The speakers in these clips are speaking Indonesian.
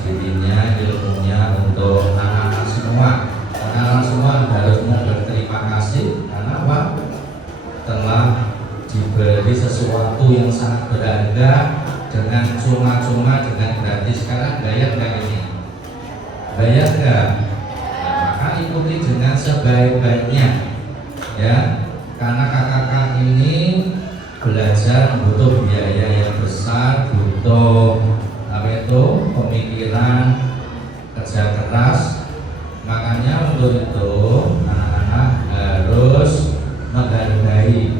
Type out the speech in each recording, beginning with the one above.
dirinya, ilmunya untuk anak-anak semua. Anak-anak semua harus berterima kasih karena apa? Telah diberi sesuatu yang sangat berharga dengan cuma-cuma, dengan gratis. Sekarang bayar nggak ini? Bayar nggak? Nah, maka ikuti dengan sebaik-baiknya, ya. Karena kakak-kakak ini belajar butuh biaya yang besar, butuh pemikiran, kerja keras. Makanya untuk itu anak-anak harus menghargai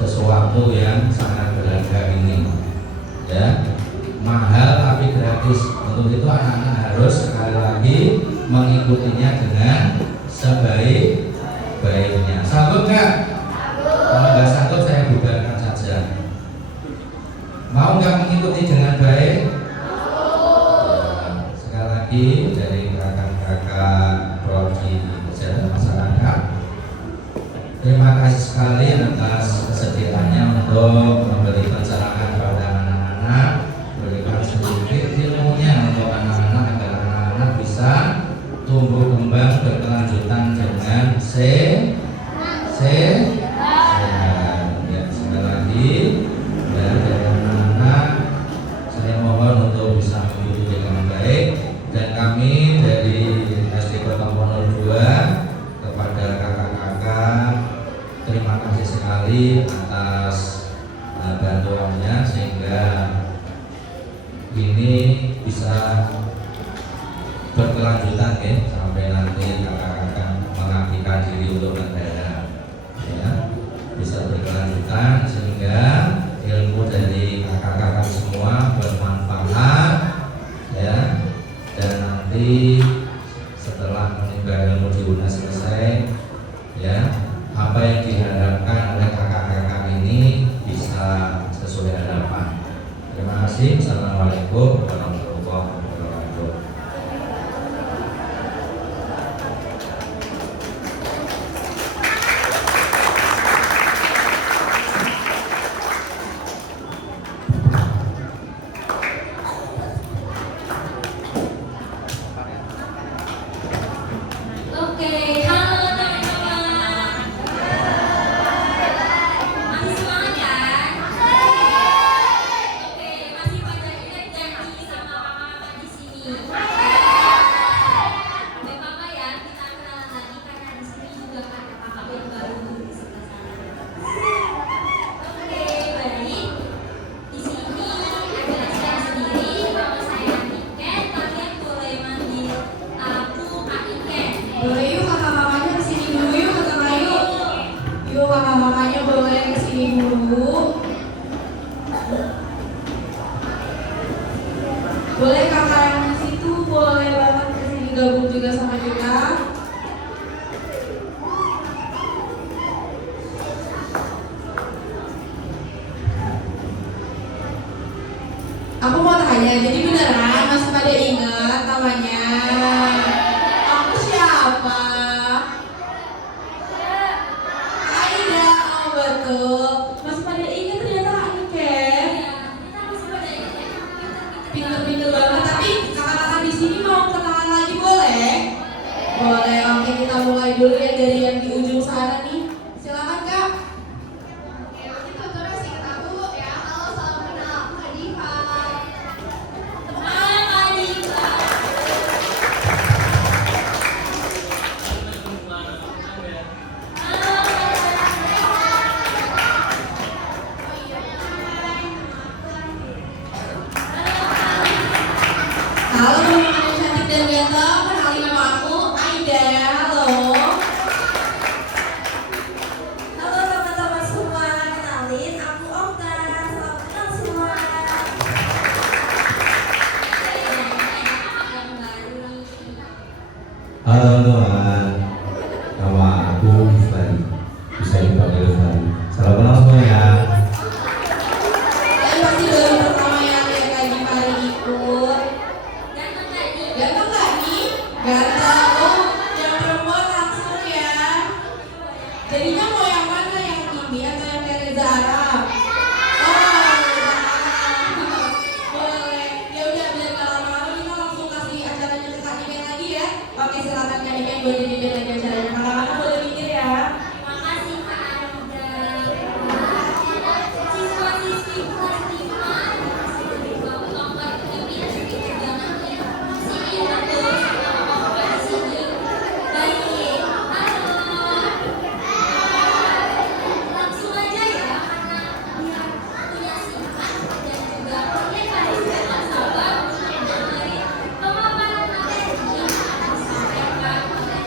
sesuatu yang sangat berharga ini, ya. Mahal tapi gratis. Untuk itu anak-anak harus sekali lagi mengikutinya dengan sebaik-baiknya. Sanggup nggak? Kalau nggak sanggup saya bubarkan saja. Mau nggak mengikuti dengan baik? Ya, sekali lagi dari kakak-kakak prodi kesehatan masyarakat, terima kasih sekali atas kesediaannya untuk memberi pencerahan kepada anak-anak, berikan sedikit ilmunya untuk anak-anak agar anak-anak bisa tumbuh kembang berkelanjutan dengan sehat. Ya, sekali lagi ya, dari anak-anak saya mohon untuk bisa mengikuti dengan baik, dan kami dari SD Perkampungan 02 kepada kakak-kakak terima kasih sekali atas bantuannya sehingga ini bisa berkelanjutan, ya, sampai nanti kakak-kakak mengabdikan diri untuk negara, ya, bisa berkelanjutan sehingga ilmu dari kakak-kakak semua bermanfaat, ya, dan nanti setelah menimba ilmu di UNAS selesai, ya, apa yang diharapkan oleh kakak-kakak ini bisa sesuai harapan. Terima kasih. Assalamualaikum warahmatullahi wabarakatuh. Oke, halo teman-teman. Masih semangat kan? Oke, masih pada ingat janji sama kakak-kakak di sini. Baik Papa ya, kita kenalan lagi karena di sini juga ada kakak yang baru di sebelah sana. Oke, baik. Di sini adalah saya sendiri, nama saya Niken. Kalian boleh manggil aku Kak Niken. Boleh yuk kakak-kakaknya kesini dulu yuk, kakak yuk. Yuk kakak-kakaknya boleh kesini dulu. Boleh kakak yang di situ boleh banget kesini gabung juga sama kita. Aku mau tanya, jadi beneran masih pada ingat namanya? Aku siapa? Aida, oh betul. Masih pada ingat ternyata Kak Niken. Kita masih pada ingat ya, Pinter-pinter banget. Tapi kakak-kakak di sini mau kenalan lagi boleh? Boleh. Oke, kita mulai dulu ya dari yang di ujung sana nih. Silakan Kak. Itu terus ingat aku ya. Halo, salam kenal. Aku Hadifa. Halo Kak Dika. Halo teman-teman yang cantik dan ganteng. Kenalin nama aku Aida. Halo. Halo teman-teman semua, kenalin aku Okta. Salam kenal semua. Halo teman-teman, nama aku Fari, bisa dipanggil Fari. Salam kenal semua ya. Kalian pasti baru pertama yang lihat lagi Mari ikut. Ganteng gak nih? Ganteng nggak nih? Ganteng. Oh, yang perempuan langsung ya. Jadinya mau yang mana, yang ini atau yang kayak Reza Arab? Oh, Reza Arab. Boleh. Ya udah biar nggak lama-lama kita langsung buat dipimpin lagi acaranya. Kakak-kakak boleh mikir ya. Makasih Kak Aida. Siswa-siswi kelas 5 tongkat ini sedikit banget nih. Si ingat dulu sama Opa di sini. Baik, halo. Langsung aja ya, karena biar punya singkat dan juga kita dengan sabar mengenai pemaparan materi yang akan disampaikan oleh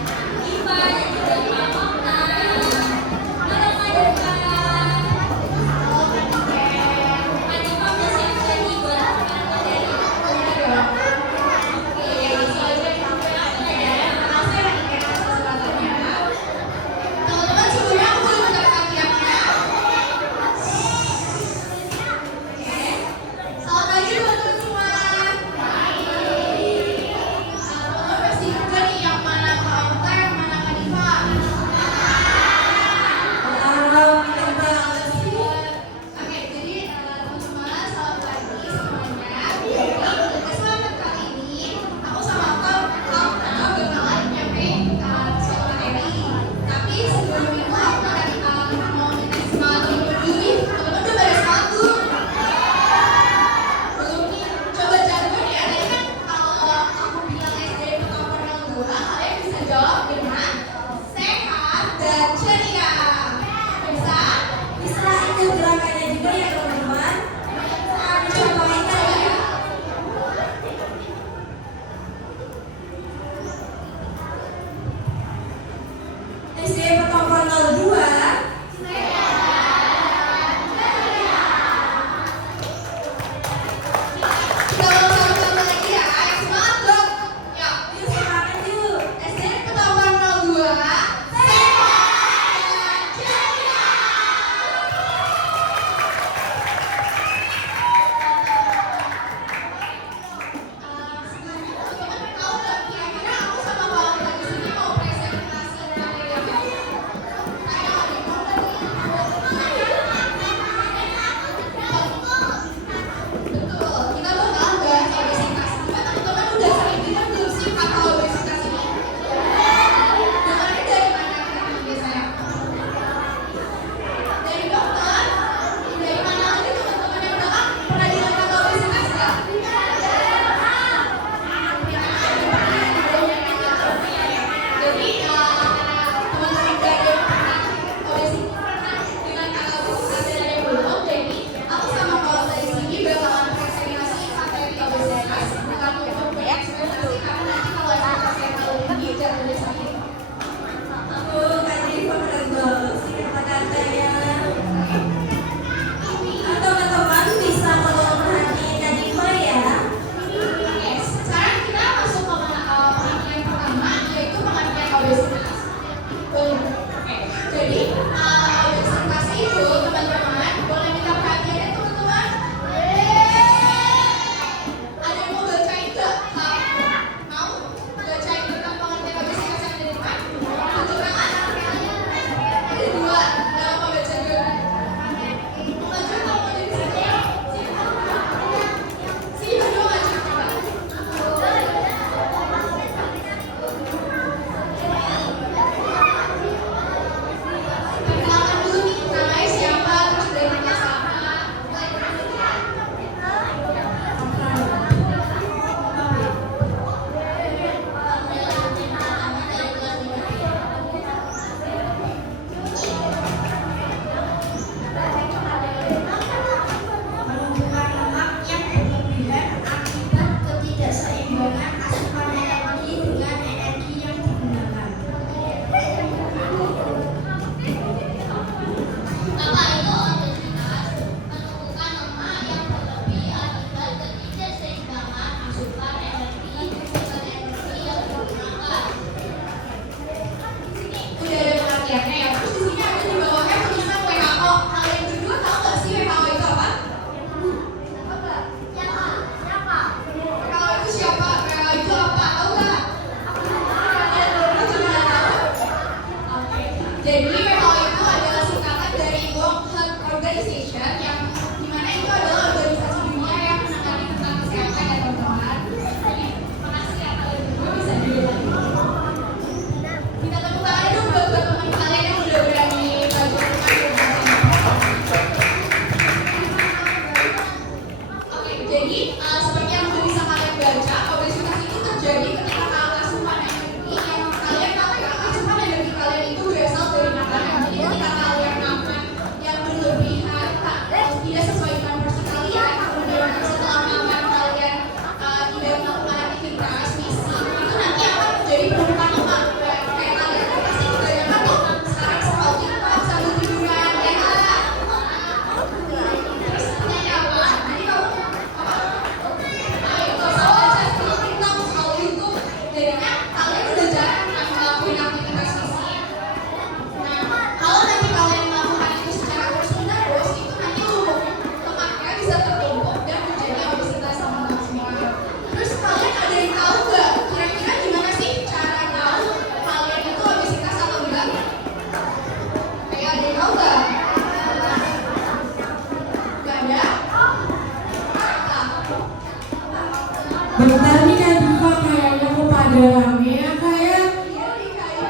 pada rame ya kayak.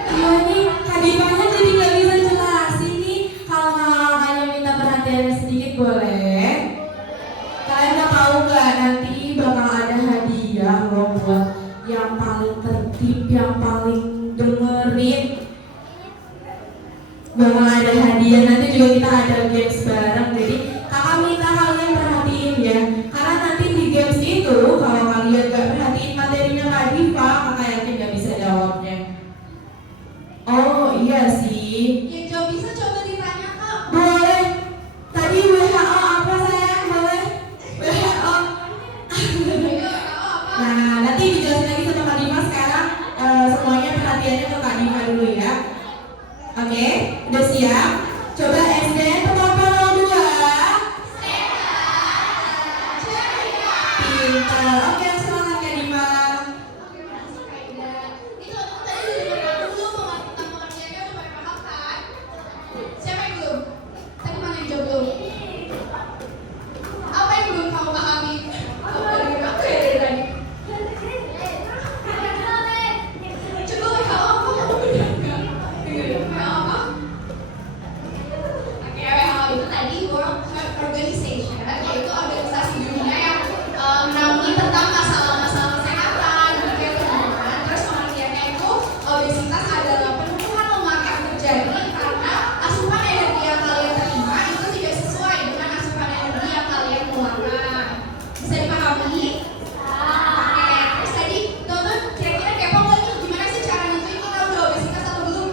Iya nih, Kak Dimanya jadi nggak bisa jelasin nih. Kalau kakaknya minta perhatian sedikit boleh? Kalian udah tahu nggak nanti bakal ada hadiah loh buat yang paling tertib, yang paling dengerin. Bakal ada hadiah, nanti juga kita ada games bareng. Jadi kakak minta kalian perhatiin ya. Karena nanti di games itu kalau kalian gak perhatiin materinya Kak Diva, kakak yakin gak bisa jawabnya. Oh iya sih. Yang jawab bisa coba ditanya Kak. Boleh. Tadi WHO apa sayang? Boleh? WHO. Nah, nanti dijelasin lagi sama Kak Diva sekarang. Semuanya perhatiannya ke Kak Diva dulu ya. Oke, udah siap? Coba SDN Petopo 02. Pintar. Oke, silakan Kak Diva. Ini teman-teman tadi udah dengar dulu tentang pengertiannya udah pada paham kan? Siapa yang belum? Tadi mana yang jawab belum? Apa yang belum kamu pahami? Apa yang aku ya dari tadi? Coba WHO apa? Kamu benar nggak? WHO apa? Oke, WHO itu tadi World Health Organization, yaitu organisasi dunia yang menaungi tentang masalah-masalah kesehatan, begitu ya teman-teman. Terus pengertiannya itu obesitas adalah penurunan lemak yang terjadi karena asupan energi yang kalian terima itu tidak sesuai dengan asupan energi yang kalian keluarkan. Bisa dipahami? Oke, terus tadi teman-teman kira-kira kepo nggak nih gimana sih cara nentuin kita udah obesitas atau belum?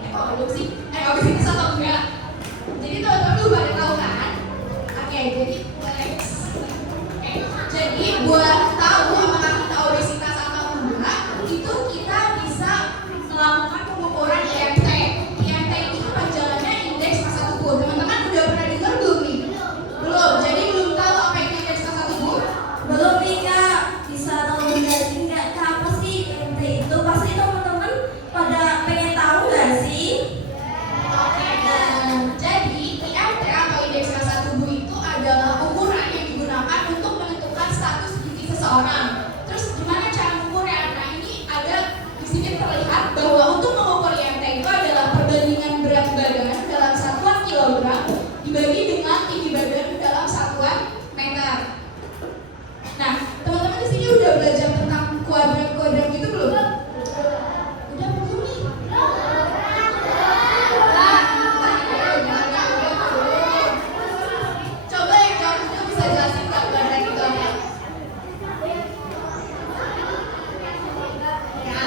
Kepo belum sih? Obesitas atau enggak? Jadi teman-teman tuh pada tahu kan? Oke, jadi next. Jadi buat tahu apakah kita obesitas atau enggak, itu kita bisa melakukan pengukuran IMT. IMT itu kepanjangannya indeks massa tubuh. Teman-teman udah pernah dengar belum nih? Belum. Jadi belum tahu apa itu indeks massa tubuh? Belum nih Kak, bisa tahu menjelasin nggak Kak, apa sih IMT itu? Pasti teman-teman pada pengen tahu nggak sih? Oke, jadi IMT atau indeks massa tubuh itu adalah ukuran yang digunakan untuk menentukan status gizi seseorang. Terus gimana cara mengukurnya? Nah ini ada di sini terlihat bahwa untuk mengukur IMT itu adalah perbandingan berat badan dalam satuan kilogram dibagi dengan tinggi badan dalam satuan meter. Nah teman-teman di sini udah belajar tentang kuadrat-kuadrat gitu belum? Udah belum nih? Coba yang jawab itu bisa jelasin nggak kuadrat itu apa? Ya.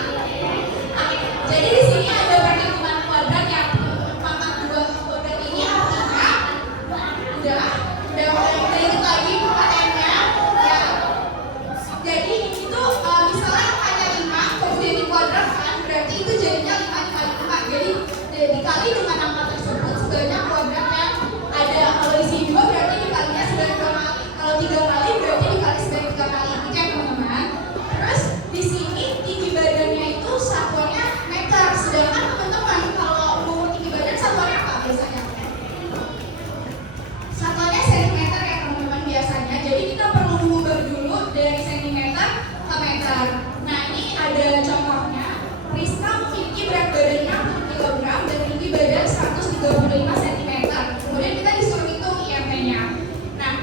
Oke, jadi di sini ada perhitungan kuadrat yang pangkat 2 kuadrat ini artinya udah ingat lagi KTM-nya ya. Jadi itu misalnya hanya 5 terus jadi kuadrat kan berarti itu jadinya 5 kali 5. Jadi dikali dengan angka tersebut sebanyak kuadrat yang ada. Kalau di sini 2 berarti dikalinya sebanyak 2 kali. Kalau 3 kali berarti dikali sebanyak 3 kali. Gitu ya teman-teman. Terus di sini tinggi badannya itu satuannya meter. Sedangkan teman-teman kalau mengukur tinggi badan satuannya apa biasanya? Satuannya sentimeter ya teman-teman biasanya. Jadi kita perlu mengubah dulu dari sentimeter ke meter. Nah ini ada contohnya. Rizka memiliki berat badan 60 kg dan tinggi badan 135 cm. Kemudian kita disuruh hitung IMT-nya. Nah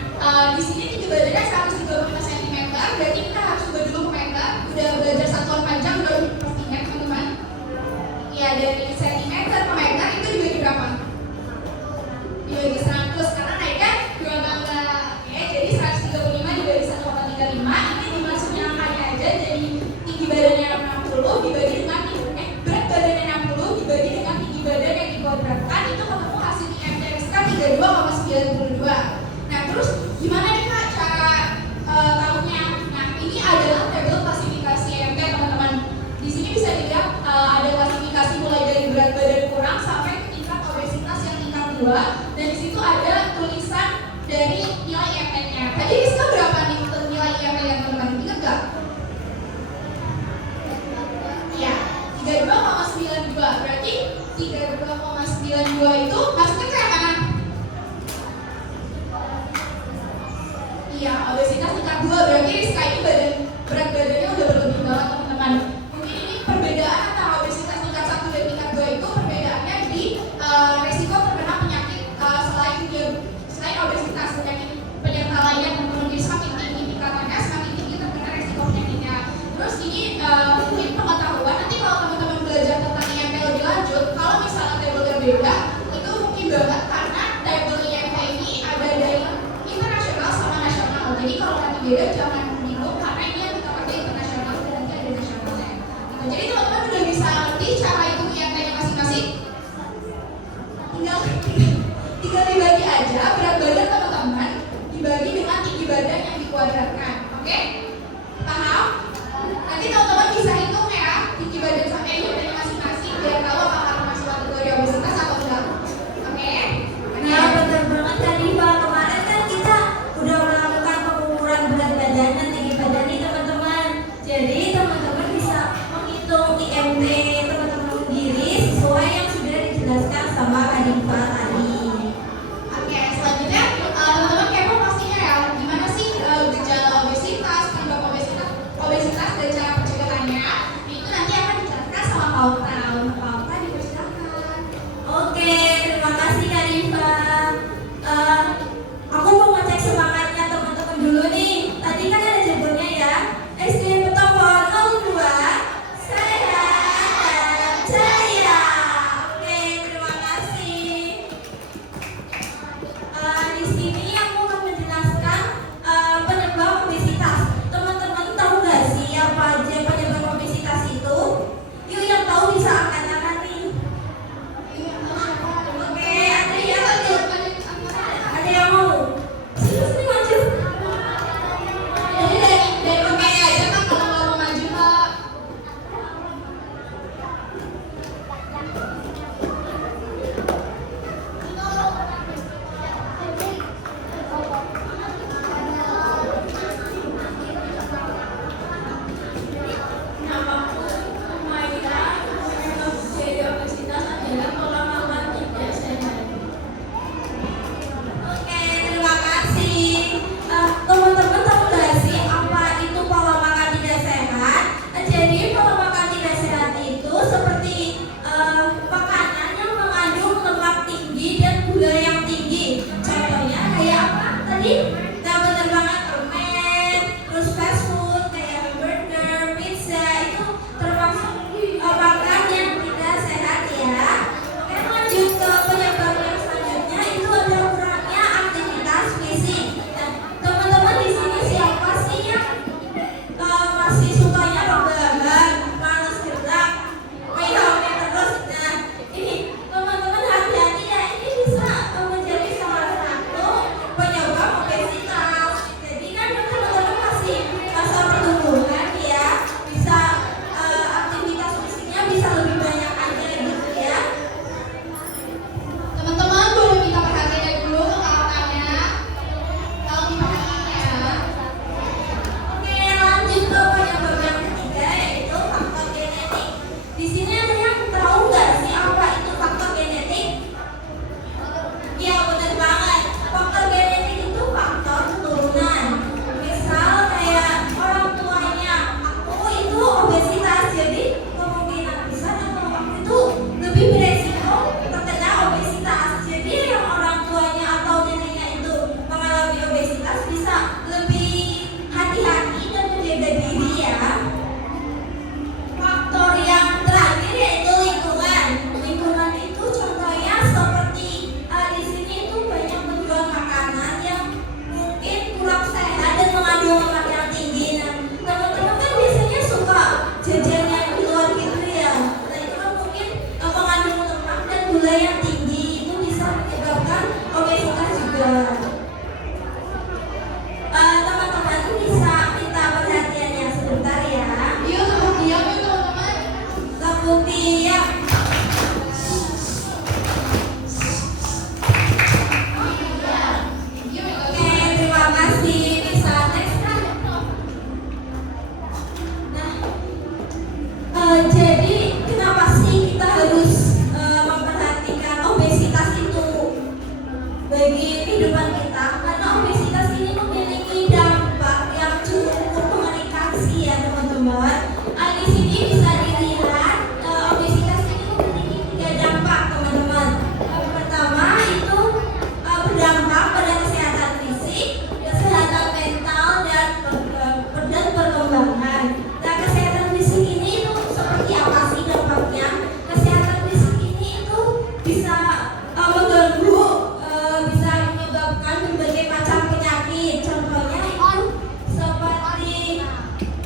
di sini tinggi badannya 135 cm. Berarti kita harus ubah dulu ke meter. Udah belajar satuan panjang udah pasti ingat teman-teman? Ya dari sentimeter ke meter itu dibagi berapa? Dibagi 100 karena naiknya 2 tambah. Oke, jadi 135 dibagi 1,35 ini dimasukin angkanya aja jadi tinggi badannya 60 dibagi dengan berat badannya 60 dibagi dengan tinggi badan yang dikuadratkan itu ketemu hasil IMT Rizka 32,92. Nah terus gimana nih Kak cara tahunya? Nah ini adalah tabel klasifikasi IMT teman-teman. Di sini bisa dilihat ada klasifikasi mulai dari berat badan kurang sampai ke tingkat obesitas yang tingkat 2 dan di situ ada tulisan dari nilai IMT-nya. Tadi Rizka berapa nih nilai IMT-nya teman-teman? Ingat gak? Iya, 32,92. Berarti 32,92 itu masuknya ke yang mana? Iya, obesitas tingkat 2. Berarti Rizka ini berat badannya udah berlebih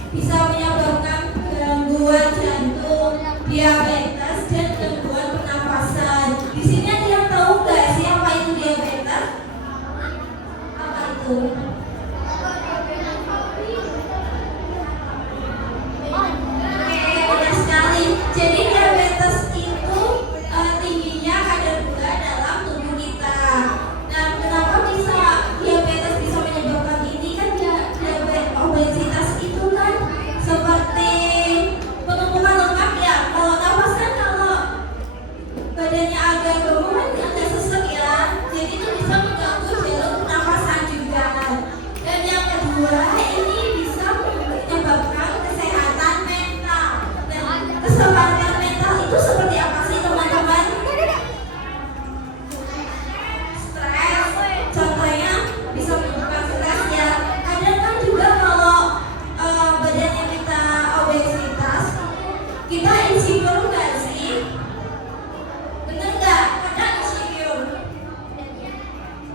bisa menyebabkan gangguan jantung, diabetes, dan gangguan pernapasan. Di sini ada yang tahu nggak sih apa itu diabetes? Apa itu? Benar sekali. Jadi diabetes itu tingginya kadar gula dalam tubuh kita. Nah, kenapa bisa diabetes bisa menyebabkan ini kan diabetes obesitas itu kan seperti penumpukan lemak ya. Kalau nafas kan kalau badannya agak gemuk kan agak sesek ya. Jadi itu bisa mengganggu jalur pernapasan juga. Dan yang kedua ini bisa menyebabkan kesehatan mental. Dan kesehatan mental itu seperti apa sih teman-teman? Stres, contohnya bisa menyebabkan stres ya. Kadang kan juga kalau badannya kita obesitas, kita insecure nggak sih? Bener nggak? Kadang insecure.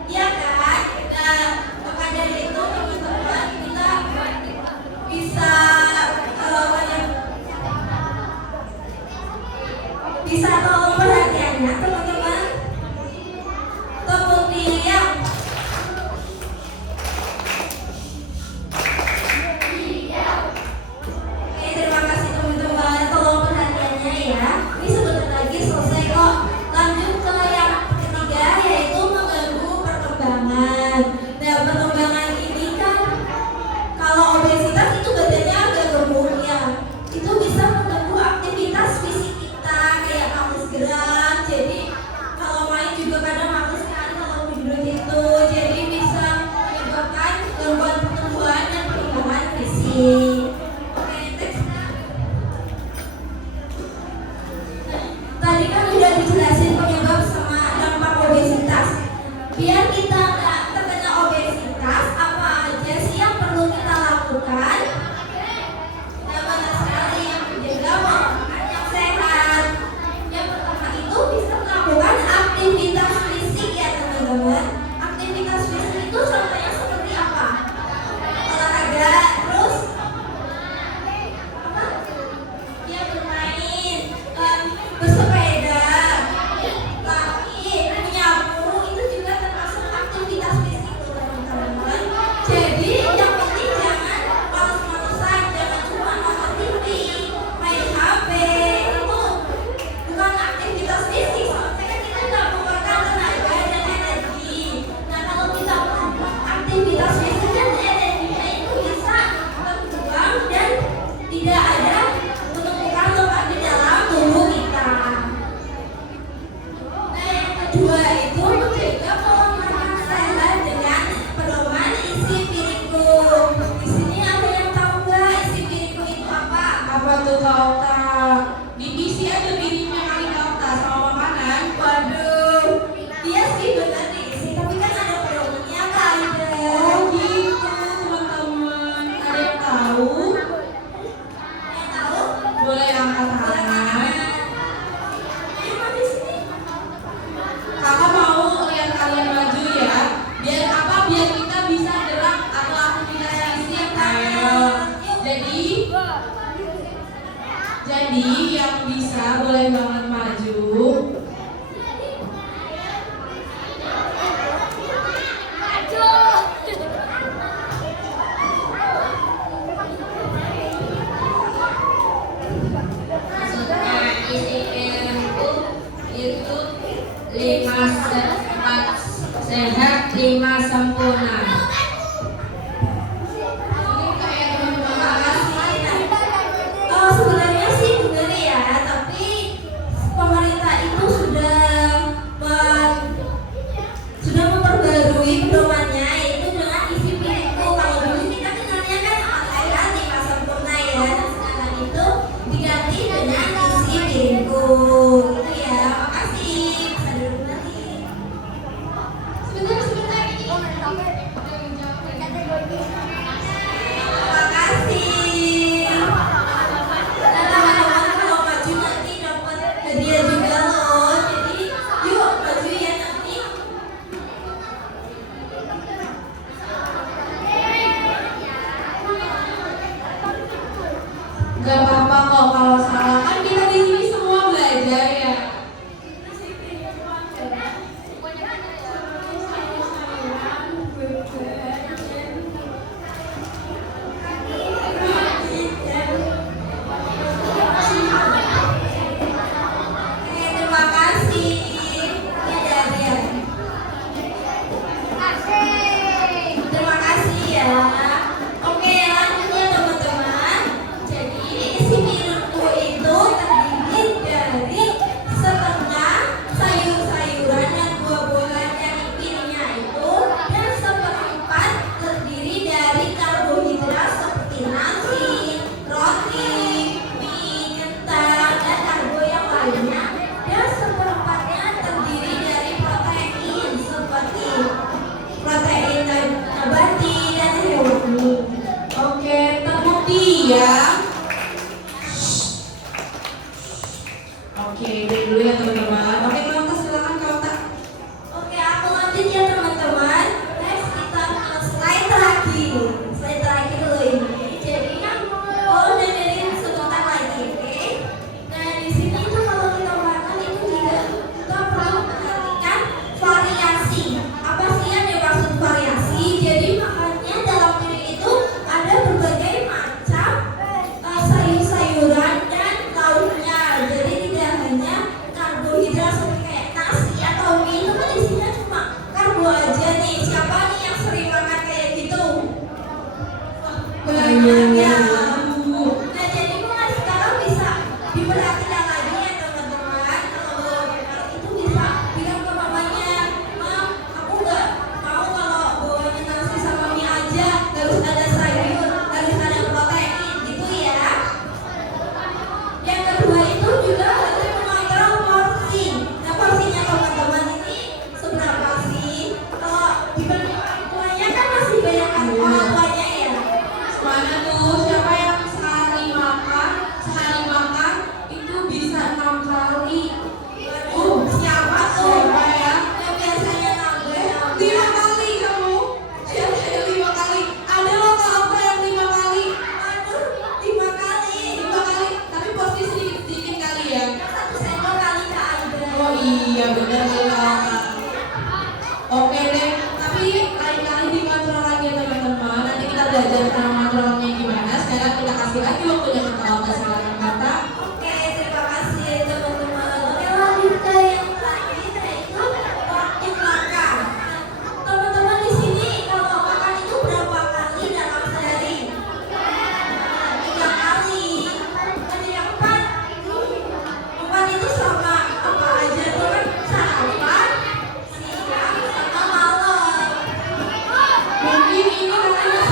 Iya kan? Nah, maka dari itu teman-teman kita bisa bisa tolong perhatiannya teman-teman. Kemudian oke, terima kasih teman-teman, tolong perhatiannya ya. Ini sebentar lagi selesai kok. Lanjut ke yang ketiga, yaitu mengganggu perkembangan. Nah, perkembangan ini kan kalau obesitas itu badannya agak gemuk ya. Itu bisa mengganggu aktivitas fisik kita kayak males gerak. Jadi kalau main juga kadang males sekali kalau tidur itu. Jadi bisa menyebabkan gangguan pertumbuhan dan perkembangan fisik. Oke, next. Tadi kan udah dijelasin penyebab sama dampak obesitas. Biar kita nggak terkena obesitas, apa aja sih yang perlu kita lakukan? Nah, banyak sekali yang menjaga pola makan yang sehat. Yang pertama itu bisa melakukan aktivitas fisik ya teman-teman. Aktivitas fisik itu contohnya seperti apa? Olahraga, terus apa? Ya bermain, bersepeda, lari, menyapu, itu juga termasuk aktivitas fisik tuh teman-teman. Jadi yang penting jangan males-malesan, jangan cuma nonton TV, main HP, itu bukan aktivitas fisik. Soalnya kan kita nggak mengeluarkan tenaga dan energi. Nah, kalau kita melakukan aktivitas fisik dan energinya itu bisa terbuang dan tidak ada penumpukan lemak di dalam tubuh kita. Nah, yang kedua itu menjaga pola makan sehat dengan pedoman isi piringku. Di sini ada yang tahu nggak isi piringku itu apa? Apa tuh kau tak? Diisi aja piringnya kali kau tak sama makanan. Waduh, dia sih benar diisi, tapi kan ada pedomannya kan? Oh gitu teman-teman. Ada yang tahu? Yang tahu? Boleh angkat tangan. Cuma di sini. Kakak mau lihat kalian maju ya. Biar apa? Biar kita bisa gerak atau aktivitas fisik. Ayo. Jadi yang bisa boleh banget maju. Maksudnya isi piringku itu 4 sehat 5 sempurna. Ini kayak teman-teman Sebenarnya sih benar ya, tapi pemerintah itu Gak apa-apa kok kalau salah, kan kita di sini semua belajar ya. Terima kasih. Terima kasih ya. Oke, lanjut ya teman-teman. Jadi isi minumku itu terdiri dari setengah sayur-sayuran dan buah-buahan yang dipilihnya itu, dan seperempat terdiri dari karbohidrat seperti nasi, roti, mie, kentang, dan karbo yang lainnya, dan seperempatnya terdiri dari protein seperti protein nabati dan hewani. Oke, kemudian oke, dari dulu ya teman-teman. Oke, Kelonta silakan Kelonta. Oke, aku lanjut ya teman-teman. Next kita ke slide terakhir. Slide terakhir dulu ini. Jadi dengerin sebentar lagi, oke? Nah, di sini itu kalau kita makan itu juga kita perlu perhatikan variasi. Apa sih yang dimaksud variasi? Jadi makannya dalam piring itu ada berbagai macam sayur-sayuran dan lauknya. Jadi tidak hanya karbohidrat seperti kayak nasi atau mie, itu kan isinya cuma karbo aja nih. Siapa nih yang sering makan kayak gitu? Banyak ya. Nah, jadi mulai sekarang bisa diperhatikan lagi ya teman-teman. Kalau bawa bekal itu bisa bilang ke mamanya, "Mam, aku nggak mau kalau bawanya nasi sama mie aja, harus ada sayur, harus ada protein," gitu ya. Yang kedua itu juga harus mengontrol porsi. Nah, porsinya teman-teman ini seberapa sih? Kalau dibanding orang tuanya kan masih banyak kan orang tuanya ya. Mana tuh siapa yang sehari makan itu bisa 6 kali. Siapa tuh? Siapa ya? Yang biasanya nambah 5 kali kamu. Siapa yang 5 kali? Ada loh Kak Alfa yang 5 kali. Aduh, 5 kali. 5 kali, tapi porsi sedikit-sedikit kali ya. 1 sendok kali Kak Aida. Oh iya benar nih Kak Alfa. Oke deh, tapi lain kali dikontrol lagi ya teman-teman. Nanti kita belajar cara kontrolnya gimana. Sekarang kita kasih lagi waktunya ke Kak Alfa, silakan Kak. Oke, terima kasih teman-teman. Oke, lanjut ke yang terakhir yaitu waktu makan. Teman-teman di sini kalau makan itu berapa kali dalam sehari? 3 kali. Ada yang 4. 4 itu sama apa aja tuh kan? Sarapan, siang, sama malam. Mungkin ini katanya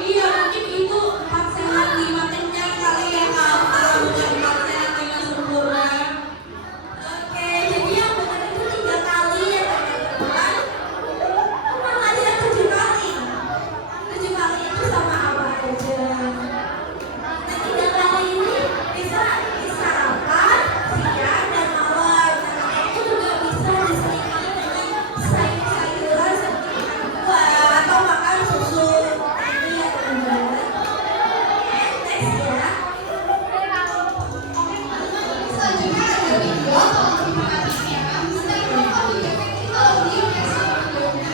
iya mungkin itu 4 sehat 5 kenyang kali ya Kak Alfa, bukan 4 sehat 5 sempurna. Oke, jadi yang benar itu 3 kali ya teman-teman. Emang ada yang 7 kali. 7 kali itu sama apa aja? Nah, 3 kali ini bisa di sarapan, siang, dan malam. Nah, itu juga bisa diselingi dengan sayur-sayuran seperti buah atau makan susu. Ini ya teman-teman. Next ya. Selanjutnya ada video, tolong diperhatikan ya. Setelah itu lebih efektif kalau diem ya sama videonya.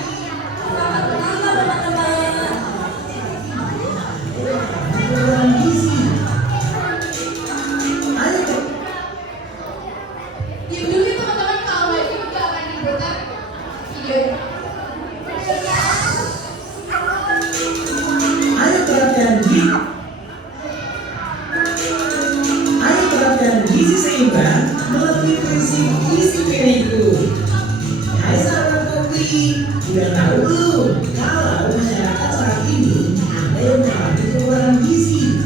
Selamat malam teman-teman. Kurang gizi. Ayo dong. Diem dulu ya teman-teman, kalau lagi juga akan diputar videonya. Ayo perhatian gizi. Ayo perhatian gizi seimbang melalui prinsip gizi piringku. Hai sahabat kopi, udah tahu belum kalau masyarakat saat ini ada yang mengalami kekurangan gizi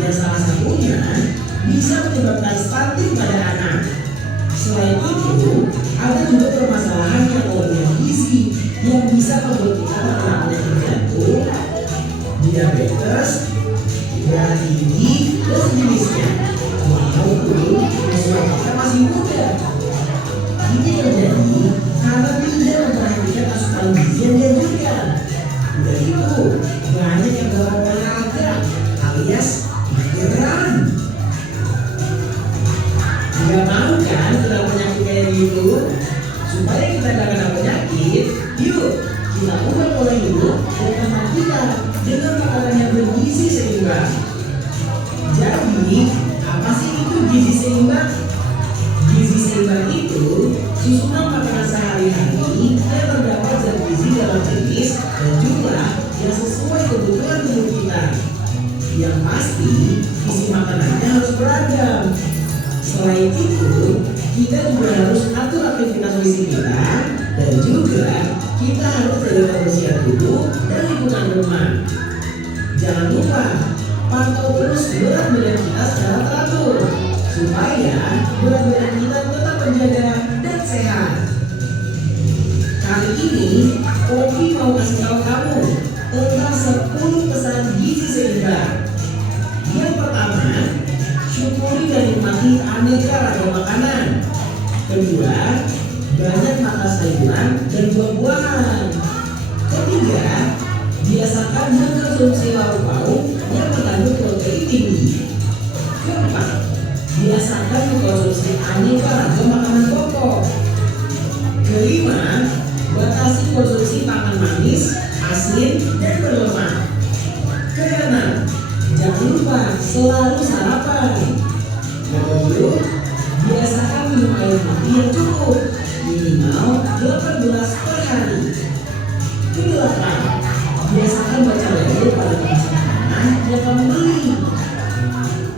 yang salah satunya bisa menyebabkan stunting pada anak. Selain itu, ada juga permasalahan kekurangan gizi yang bisa membuat kita terkena penyakit jantung, diabetes, darah tinggi, dan sejenisnya. Walaupun usia kita masih muda. Ini terjadi karena tidak memperhatikan asupan gizi yang dianjurkan. Udah gitu, banyak yang berolahraga alias mageran. kita gak kena penyakit, yuk kita ubah pola hidup dan makan kita dengan makanan yang bergizi seimbang. Jadi, apa sih itu gizi seimbang? Gizi seimbang itu susunan makanan sehari-hari yang terdapat zat gizi dalam jenis dan jumlah yang sesuai kebutuhan tubuh kita. Yang pasti, isi makanannya harus beragam. Selain itu, kita juga harus atur aktivitas fisik kita dan juga kita harus jaga kebersihan tubuh dan lingkungan rumah. Jangan lupa pantau terus berat badan kita secara teratur supaya berat badan kita tetap terjaga dan sehat. Kali ini, Kopi mau kasih tahu kamu tentang 10 pesan gizi seimbang. Yang pertama, syukuri dan nikmati aneka ragam makanan. Kedua, banyak makan sayuran dan buah-buahan. Ketiga, biasakan mengkonsumsi lauk pauk yang mengandung protein tinggi. Keempat, biasakan mengkonsumsi aneka ragam makanan pokok. Kelima, batasi konsumsi makan manis, asin, dan berlemak. Keenam, jangan lupa selalu sarapan. Ketujuh, biasakan minum air putih yang cukup, minimal 8 gelas per hari. Kedelapan, biasakan baca label pada kemasan makanan yang kamu beli.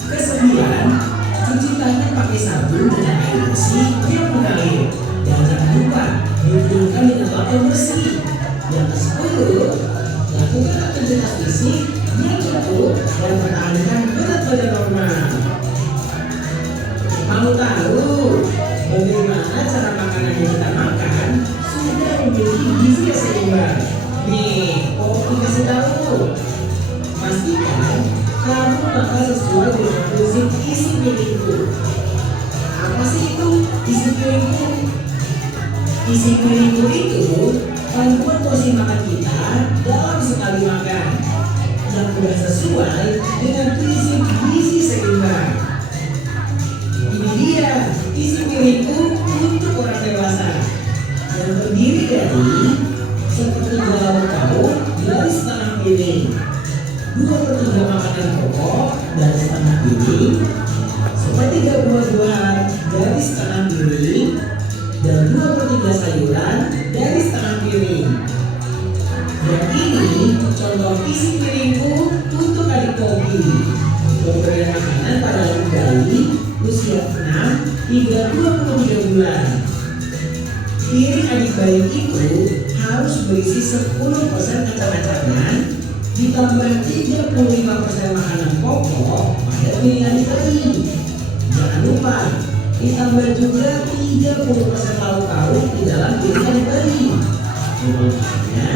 Kesembilan, cuci tangan pakai sabun dengan air bersih yang mengalir. Dan jangan lupa dikeringkan dengan lap yang bersih. Yang ke-10, lakukan aktivitas fisik yang cukup dan pertahankan berat badan normal. Mau tahu bagaimana cara makanan yang kita makan sudah memiliki gizi yang seimbang? Nih, Kopi kasih tahu. Pastikan kamu makan sesuai dengan prinsip isi piringku. Apa sih itu isi piringku? Isi piringku itu panduan porsi makan kita dalam sekali makan yang sudah sesuai dengan prinsip gizi seimbang. Ini dia isi piringku untuk orang dewasa yang terdiri dari sepertiga lauk pauk dari setengah piring, 2/3 makanan pokok dari setengah piring, sepertiga buah-buahan dari setengah piring, dan 2/3 sayuran dari setengah piring. Dan ini contoh isi piringku untuk adik Kopi. Pemberian makanan pada anak bayi usia 6 hingga 23 bulan. Piring adik bayi itu harus berisi 10% kacang-kacangan ditambah 35% makanan pokok pada piring adik bayi. Jangan lupa ditambah juga 30% lauk pauk di dalam piring adik bayi. Contohnya,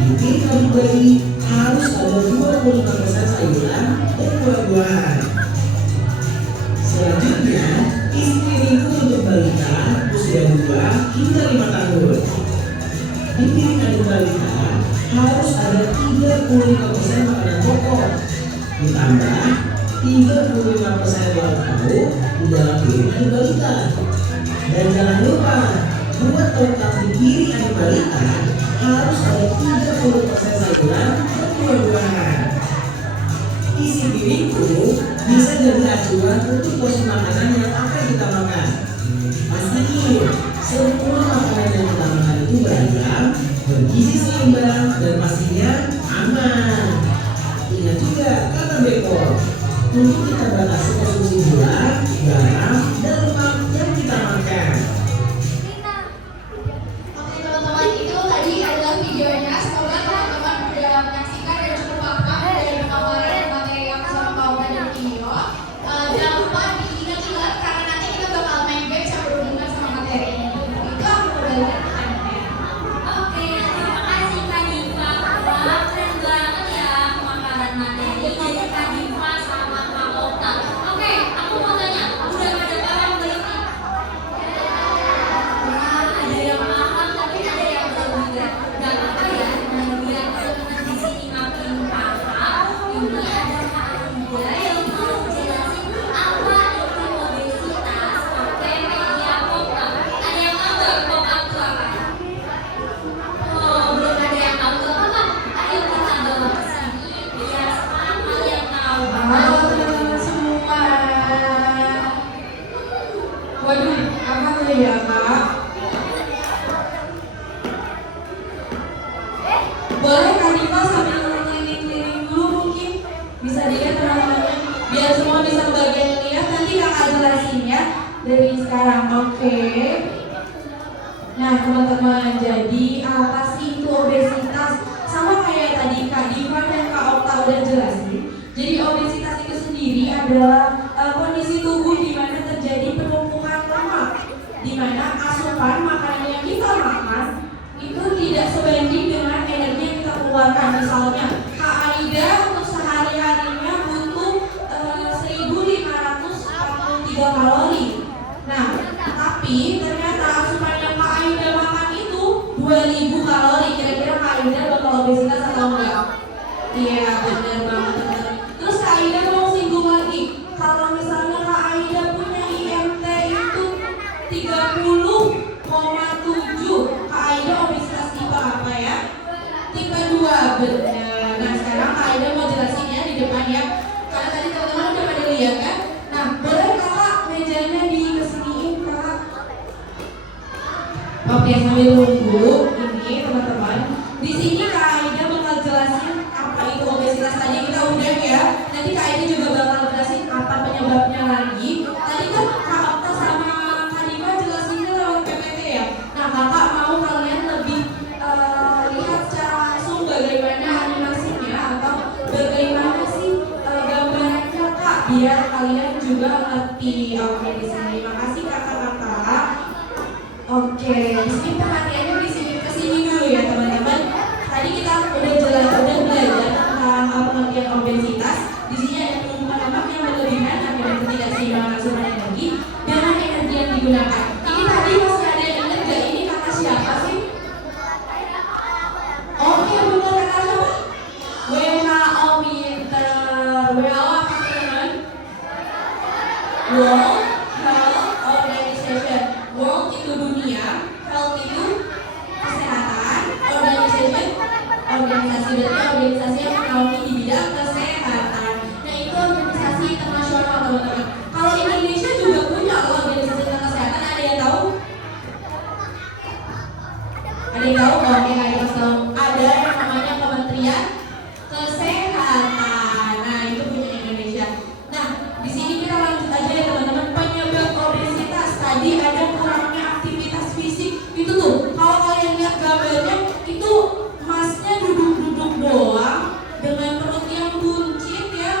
di piring adik bayi harus ada 25% sayuran dan buah-buahan. Selanjutnya, isi piringku untuk balita usia 2 hingga 5 tahun. Di piring adik balita harus ada 35% makanan pokok ditambah 35% lauk pauk di dalam piring adik balita. Dan jangan lupa, buat pelengkap di piring adik balita harus ada 30% sayuran dan buah-buahan. Isi piringku bisa jadi acuan untuk porsi makanan yang akan kita makan. Pastiin semua makanan yang kita makan itu beragam, bergizi seimbang, dan pastinya aman. Ingat juga kata Beko, untuk kita batasi konsumsi gula, garam, dan lemak yang kita makan. Oke teman-teman, itu tadi adalah videonya. Semoga teman-teman sudah menyaksikan dan cukup paham dari pemaparan materi yang sama Pak Oka dan video. Jangan lupa diingat-ingat karena nanti kita bakal main game yang berhubungan sama materi ini. Itu aku kembalikan ke Anda. Oke, terima kasih Kak Diva. Wah, keren banget ya pemaparan materi dari Kak Diva sama Kak Oka. Oke, aku mau tanya, udah pada paham belum nih usah bagian lihat, nanti kakak jelasin ya dari sekarang. Oke. Nah teman-teman, jadi apa sih itu obesitas? Sama kayak tadi Kak Diva dan Kak Okta udah jelasin. Jadi obesitas itu sendiri adalah kondisi tubuh di mana terjadi penumpukan lemak, di mana asupan makanan yang kita makan itu tidak sebanding dengan energi yang kita keluarkan. Misalnya Kak Aida untuk sehari-harinya butuh 1543 kalori. Nah, tapi ternyata asupan yang Kak Aida makan itu 2000 kalori. Kira-kira Kak Aida bakal obesitas atau enggak? Iya, benar banget teman-teman. Terus Kak Aida mau singgung lagi, kalau misalnya Kak Aida punya IMT itu 30,7, Kak Aida obesitas tipe apa ya? Tipe 2, benar. Nah sekarang Kak Aida mau jelasin ya di depan ya, karena tadi teman-teman udah pada lihat kan. Nah boleh kakak mejanya dikesiniin kak. Oke, sambil nunggu ini teman-teman, di sini Kak Aida bakal jelasin apa itu obesitas. Tadi kita udah ya, nanti Kak Aida juga bakal jelasin apa penyebabnya lagi. Tadi kan Kak Okta sama Kak Diva jelasinnya lewat PPT ya. Nah kakak mau kalian lebih lihat secara langsung bagaimana animasinya atau bagaimana sih gambarannya Kak, biar kalian juga ngerti. Oke, di sini makasih kakak-kakak. Oke, di sini perhatiannya di sini kesini dulu ya teman-teman. Tadi kita udah belajar tentang pengertian obesitas. Di sini ada penumpukan lemak yang berlebihan akibat ketidakseimbangan asupan energi dengan energi yang digunakan. Ini tadi masih ada yang ingat gak ini kata siapa sih? Oke, benar kata siapa? WHO Winter. WHO apa teman-teman? World Health Organization. World itu dunia, health itu kesehatan, organization organisasi, berarti organisasi yang menaungi di bidang kesehatan. Nah itu organisasi internasional teman-teman. Kalau Indonesia juga punya organisasi tentang kesehatan, ada yang tahu? Ada yang tahu? Oke, ada yang tahu. Ada yang namanya Kementerian Kesehatan. Nah itu punya Indonesia. Nah di sini kita lanjut aja ya teman-teman. Penyebab obesitas tadi ada kurangnya aktivitas fisik. Itu tuh kalau kalian lihat gambarnya itu masnya duduk-duduk doang dengan perut yang buncit ya.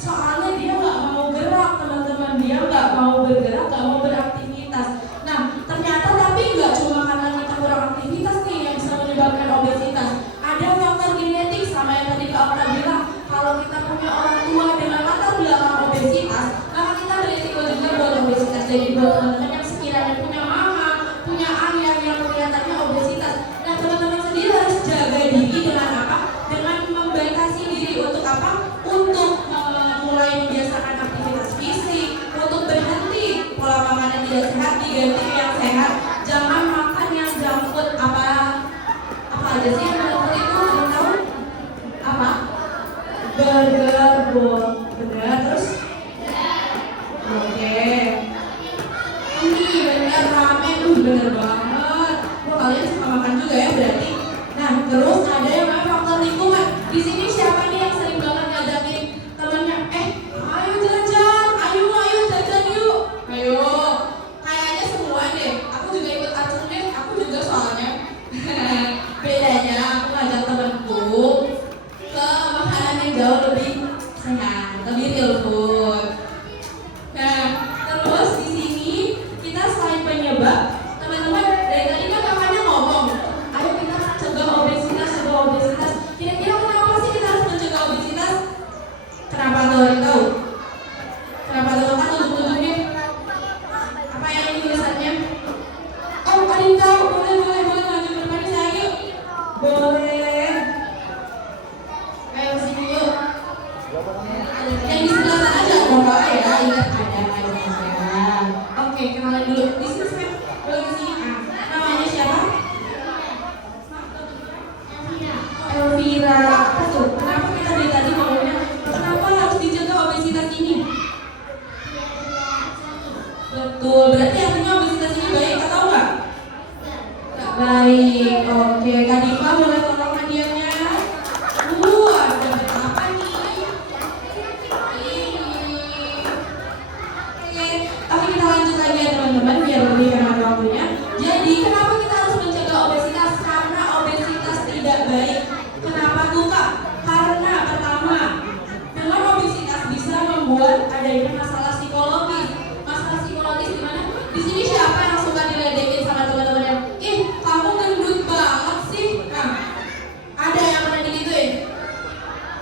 Soalnya dia nggak mau gerak teman-teman, dia nggak mau bergerak, nggak mau beraktivitas. Nah ternyata tapi nggak cuma karena kita kurang aktivitas nih yang bisa menyebabkan obesitas. Ada faktor genetik sama yang tadi Kak Okta bilang. Kalau kita punya orang tua dengan latar belakang obesitas, maka kita beresiko juga buat obesitas. Jadi buat teman-teman yang sekiranya punya mama, punya ayah yang kelihatannya obesitas, nah teman-teman sendiri harus jaga diri dengan apa? Dengan membatasi diri untuk apa? Untuk mulai membiasakan aktivitas fisik, untuk berhenti pola makan yang tidak sehat, diganti yang sehat. Jangan makan yang junk food. Apa aja sih yang junk food itu? Belum tahu? Apa? Burger, bener, terus? Oke. Ini bener ramen, bener banget. Wah kalian suka makan juga ya berarti. Nah terus ada yang namanya faktor lingkungan. Di sini siapa nih yang sering banget ngajakin temennya? Ayo jajan, ayo jajan yuk. Ayo. Kayaknya semua deh. Aku juga ikut acung deh. Aku juga soalnya. Bedanya aku ngajak temenku ke makanan yang jauh lebih sehat, lebih real food. Nah, terus di sini kita selain penyebab, teman-teman dari tadi kan kakaknya ngomong, ayo kita cegah obesitas teman-teman biar lebih hemat waktunya. Jadi kenapa kita harus mencegah obesitas? Karena obesitas tidak baik. Kenapa tuh Kak? Karena pertama, dengan obesitas bisa membuat adanya masalah psikologis. Masalah psikologis di mana? Di sini siapa yang suka diledekin sama teman-temannya? Ih, kamu gendut banget sih. Nah, ada yang pernah digituin?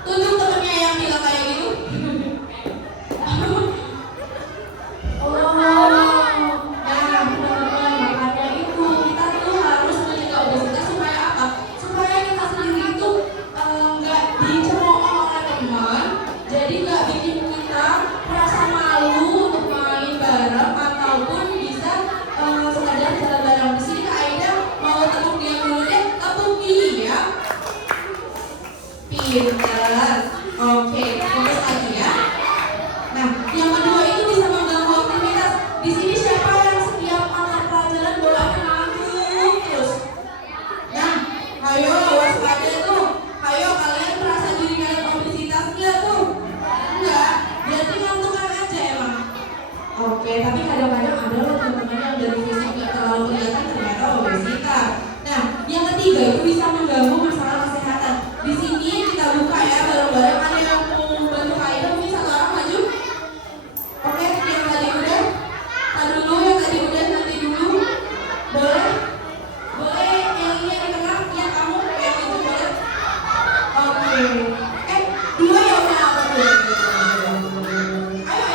Tunjuk temennya yang bilang kayak gitu. Oh, ya teman-teman, makanya itu kita tuh harus mencegah obesitas supaya apa? Supaya kita sendiri itu nggak dicemooh oleh teman, jadi nggak bikin kita merasa malu untuk main bareng ataupun bisa sekadar jalan bareng. Di sini Kak Aida mau tepuk dia dulu deh, tepuki ya. Pintar. Oke, fokus lagi ya. Nah, yang kedua itu bisa mengganggu aktivitas. Di sini siapa yang setiap mata pelajaran bolanya ngantuk terus? Nah, ayo waspada tuh. Ayo kalian merasa diri kalian obesitas nggak tuh? Enggak. Berarti ngantukan aja emang. Oke, tapi kadang-kadang ada loh teman-teman yang dari fisik nggak terlalu kelihatan ternyata obesitas. Nah, yang ketiga itu bisa mengganggu masalah kesehatan. Di sini kita buka ya bareng-bareng. Ada yang mau bantu Kak Aida? Mungkin satu orang maju. Oke, yang tadi udah. Tadi dulu, yang tadi udah, nanti dulu. Boleh? Boleh yang ini yang di tengah, yang kamu, yang itu boleh? Oke. Dua ya udah apa tuh? Ayo.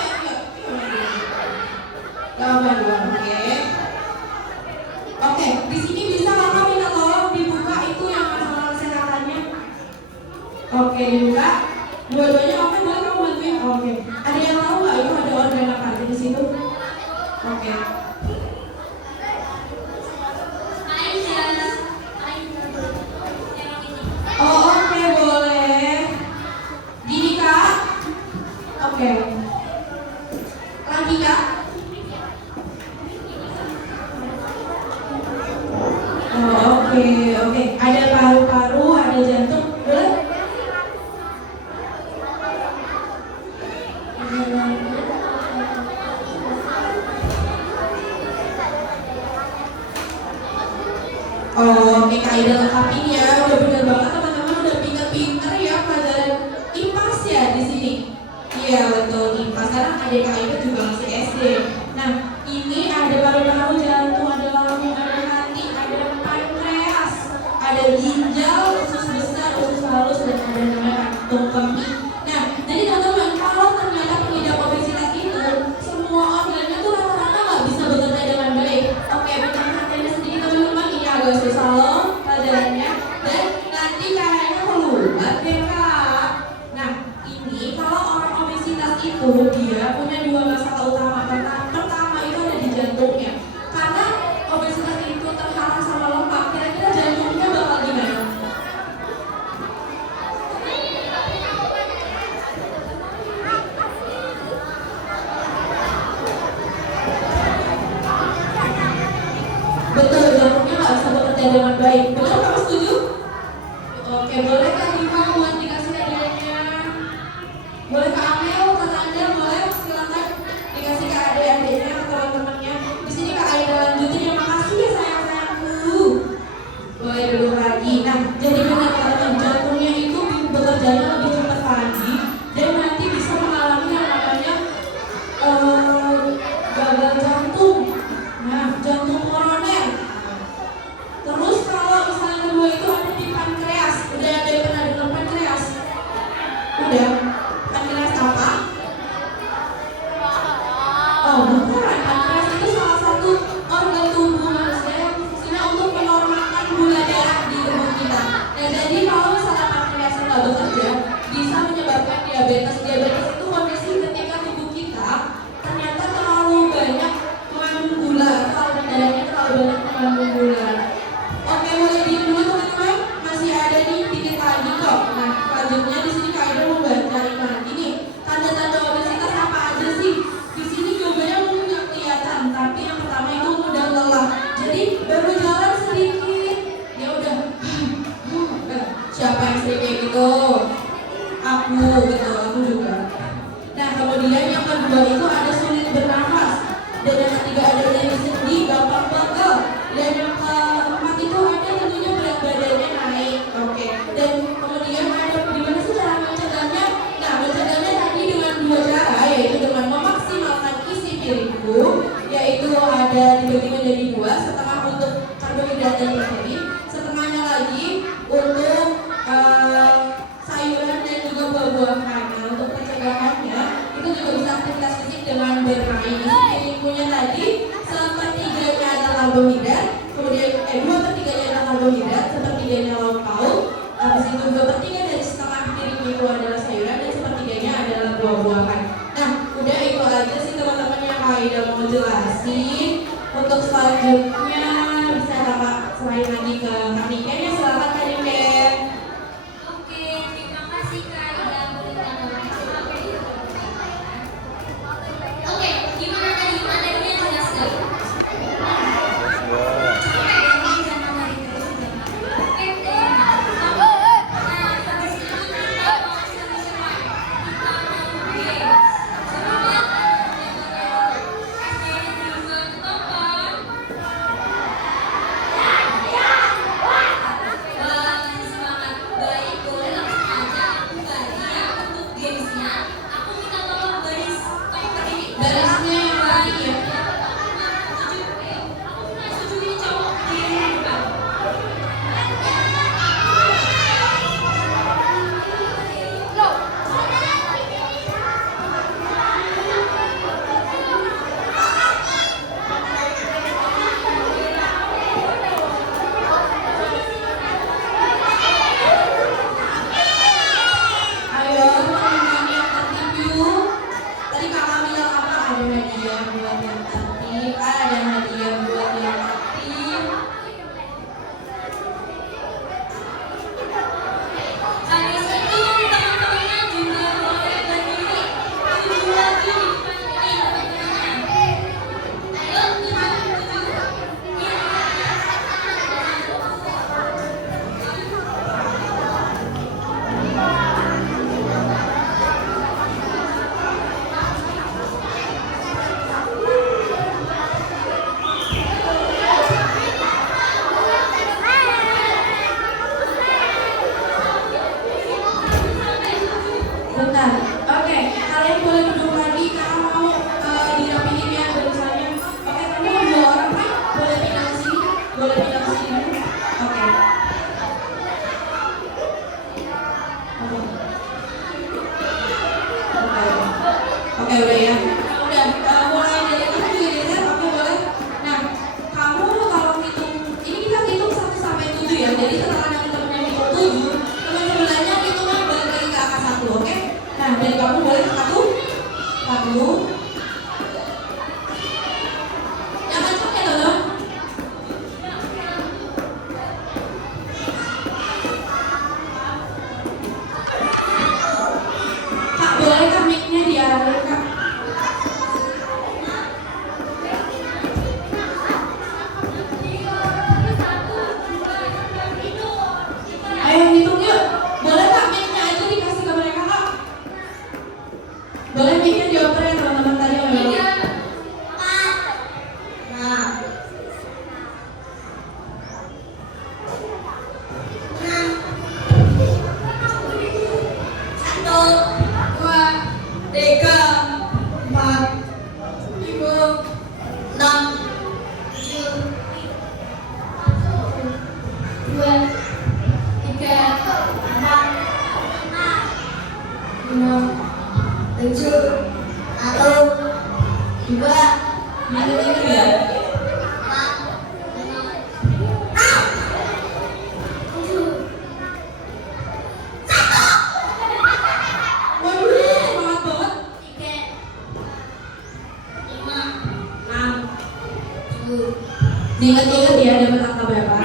Dua. Oke. Oke, di sini bisa kakak minta tolong dibuka itu yang masalah kesehatannya. Oke, dibuka. Dua-duanya oke, boleh kamu bantuin? Oke. Ada yang tahu nggak itu ada organ apa aja di situ? Oke. Oh, oke, boleh. Gini Kak. Oke. Lagi Kak. Oh, oke. Ada paru-paru, ada jantung. Boleh? Oh, oke Kak Aida lengkapin ya. Udah bener banget teman-teman, udah pinter-pinter ya pelajaran IPAS ya di sini. Iya betul IPAS. Karena adik Kak Aida juga masih SD. Nah, ini ada paru-paru, jantung, ada lambung, ada hati, ada pankreas, ada ginjal, usus besar, usus halus, dan ada namanya kantung kemih. Nah, jadi teman-teman kalau ternyata pengidap obesitas itu semua organnya tuh rata-rata nggak bisa bekerja dengan baik. Oke, perhatiannya sedikit teman-teman, ini agak susah loh pelajarannya dan nanti kayaknya keluar deh Kak. Nah, ini kalau orang obesitas itu dia punya dua masalah utama. Pertama itu ada di jantungnya. Karena obesitas itu terhalang sama lemak, kira-kira jantungnya bakal gimana? Betul, jantungnya nggak bisa bekerja dengan baik. Betul, kamu setuju? Oke, boleh Kak Rima buat dikasih hadiahnya? Boleh Kak Amel, Kak Anda, boleh silakan dikasih ke adik-adiknya, ke teman-temannya. Di sini Kak Aida lanjutin, ya makasih ya sayang-sayangku. Boleh duduk lagi. Nah, jadi benar teman-teman, jantungnya itu bekerjanya lebih cepat lagi dan nanti bisa mengalami yang namanya gagal jantung. Nah, jantung koroner. Terus kalau misalnya kedua itu ada di pankreas. Udah ada yang pernah dengar pankreas? Udah. Pankreas apa? Oh, bukan. Pankreas itu salah satu organ tubuh manusia yang fungsinya untuk menormalkan gula darah di tubuh kita. Nah, jadi kalau misalnya pankreasnya nggak bekerja, bisa menyebabkan diabetes. Diabetes itu kondisi ketika tubuh kita ternyata terlalu banyak mengandung gula, kalau darahnya terlalu banyak mengandung gula. Oke, boleh diem dulu teman-teman. Masih ada nih dikit lagi kok. Nah, selanjutnya di sini Kak Aida mau cari lagi nih tanda-tanda obesitas apa aja sih? Di sini jawabannya mungkin bermain. Isi piringkunya tadi sepertiganya adalah karbohidrat, kemudian 2/3-nya adalah karbohidrat, sepertiganya lauk pauk, habis itu 2/3 dari setengah piring itu adalah sayuran dan sepertiganya adalah buah-buahan. Nah, udah itu aja sih teman-teman yang Kak Ida mau jelasin. Untuk selanjutnya bisa Kakak serahin lagi ke Kak Niken ya, silakan Kak Niken. Oke, terima kasih Kak Ida. Oke, gimana tadi materinya jelas gak? Barisnya yang tadi ya. Ayo teman-teman yang tertib yuk. Tadi kakak bilang apa? Ada hadiah buat yang tertib, ada hadiah buat yang tertib. Habis itu teman-temannya juga boleh berdiri 7 lagi di depan ini teman-temannya. Ayo 7. Bentar. Oke, kalian boleh duduk lagi karena mau dirapiin ya tulisannya. Oke, kamu 2 orang kan? Boleh pindah ke sini? Boleh pindah ke sini dulu? Oke. Oke, udah ya. Udah, mulai dari kamu juga geser, oke boleh. Nah, kamu kalau hitung, ini kita hitung 1 sampai 7 ya. Jadi setelah teman-teman hitung 7, teman sebelahnya hitungnya balik lagi ke angka 1, oke? Nah, dari kamu boleh 1. Yang kencang ya teman. Kak, boleh kak mic-nya diarahin kak? Ayo hitung yuk. Boleh kak mic-nya aja dikasih ke mereka kak? Boleh mic-nya dioper ya teman-teman tadi yang lewat. Ingat-ingat ya. Waduh, semangat banget. Diingat-ingat ya dapat angka berapa?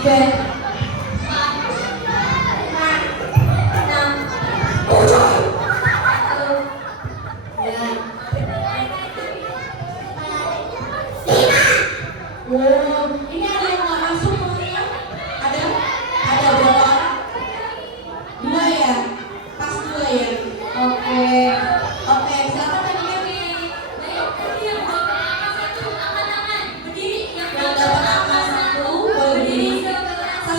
3. Wow, ini ada yang nggak masuk ya? Ada berapa orang? 2 ya? Pas 2 ya? Oke, silakan tadi nih. Yang dapat angka 1 boleh berdiri. 1,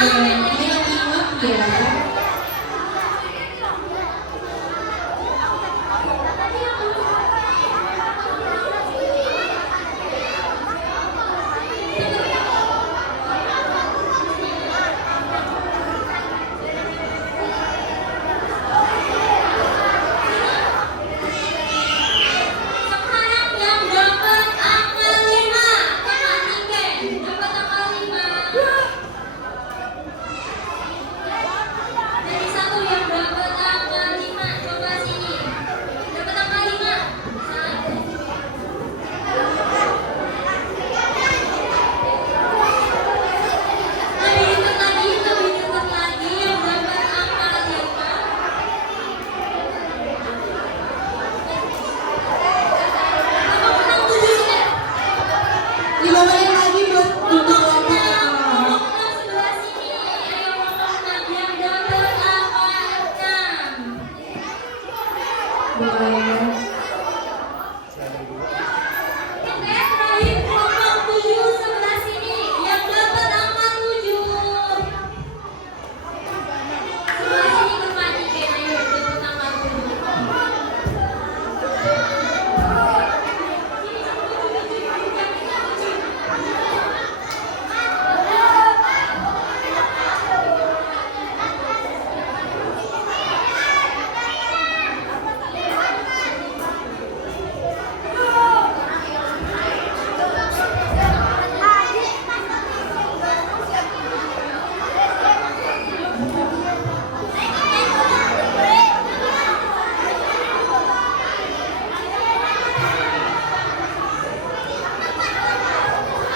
Ingat ya. Sekarang yang dapat angka 5, Kakak Niken dapat angka 5. Dari satu yang dapat angka 5, coba sini. Dapat angka 5. Lebih dekat lagi yang dapat angka 5. Apa menang 7 sudah? 5 menit lagi buat untuk kelompok Kelompok A. 6 sebelah sini. Ayo kelompok 6 yang dapat angka 6. Boleh. Oke, terakhir kelompok 7 sebelah sini yang dapat angka 7. Sebelah sini kembali kayak ayo dapat angka 7.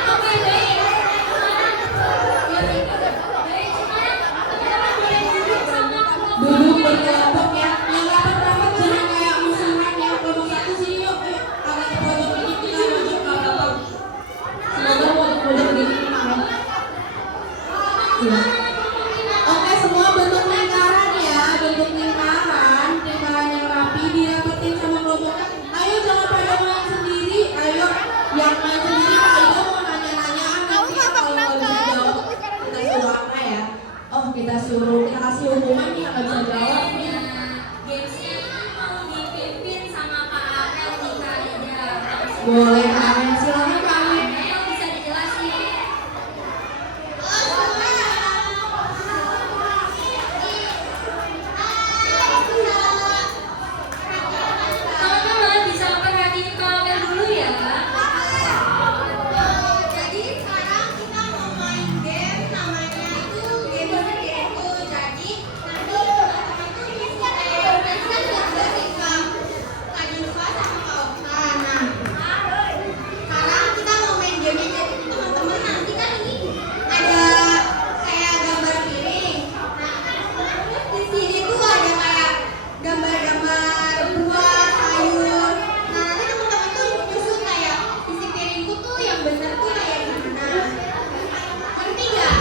Oke, baik. Baik, sekarang teman-teman boleh duduk sama kelompok Duduk ini. berkelompok ya. Yang rapat-rapat jangan kayak musuhan ya. Kelompok 1 sini yuk. Agak ke pojok ini kita maju ke belakang. Semoga pojok begini menang ya. Iya. Oke, semua bentuk lingkaran ya. Bentuk lingkaran yang rapi dirapetin sama kelompoknya. Ayo jangan pada main sendiri. Ayo yang main sendiri Kak Ida mau nanya-nanya nanti ya kalau nggak bisa jawab kita suruh apa ya? Oh kita kasih hukuman nih yang nggak bisa jawab nih. Gamesnya ini mau dipimpin sama Kak Amel nih Kak Ida. Boleh Amin, silakan Kak Amin. Amel bisa dijelasin. Teman-teman bisa perhatiin Kak Amel dulu ya. Jadi sekarang kita mau main game namanya itu game bergerak. Jadi nanti teman-teman tuh bisa berpesan berdua sih Kak Diva sama Kak Oka. Nah, sekarang kita mau main gamenya. Jadi teman-teman nanti kan ini ada kayak gambar piring. Nah, terus di sini tuh ada kayak gambar-gambar buah, sayur. Nah, nanti teman-teman tuh nyusun kayak isi piringku tuh yang bener tuh kayak gimana. Ngerti nggak?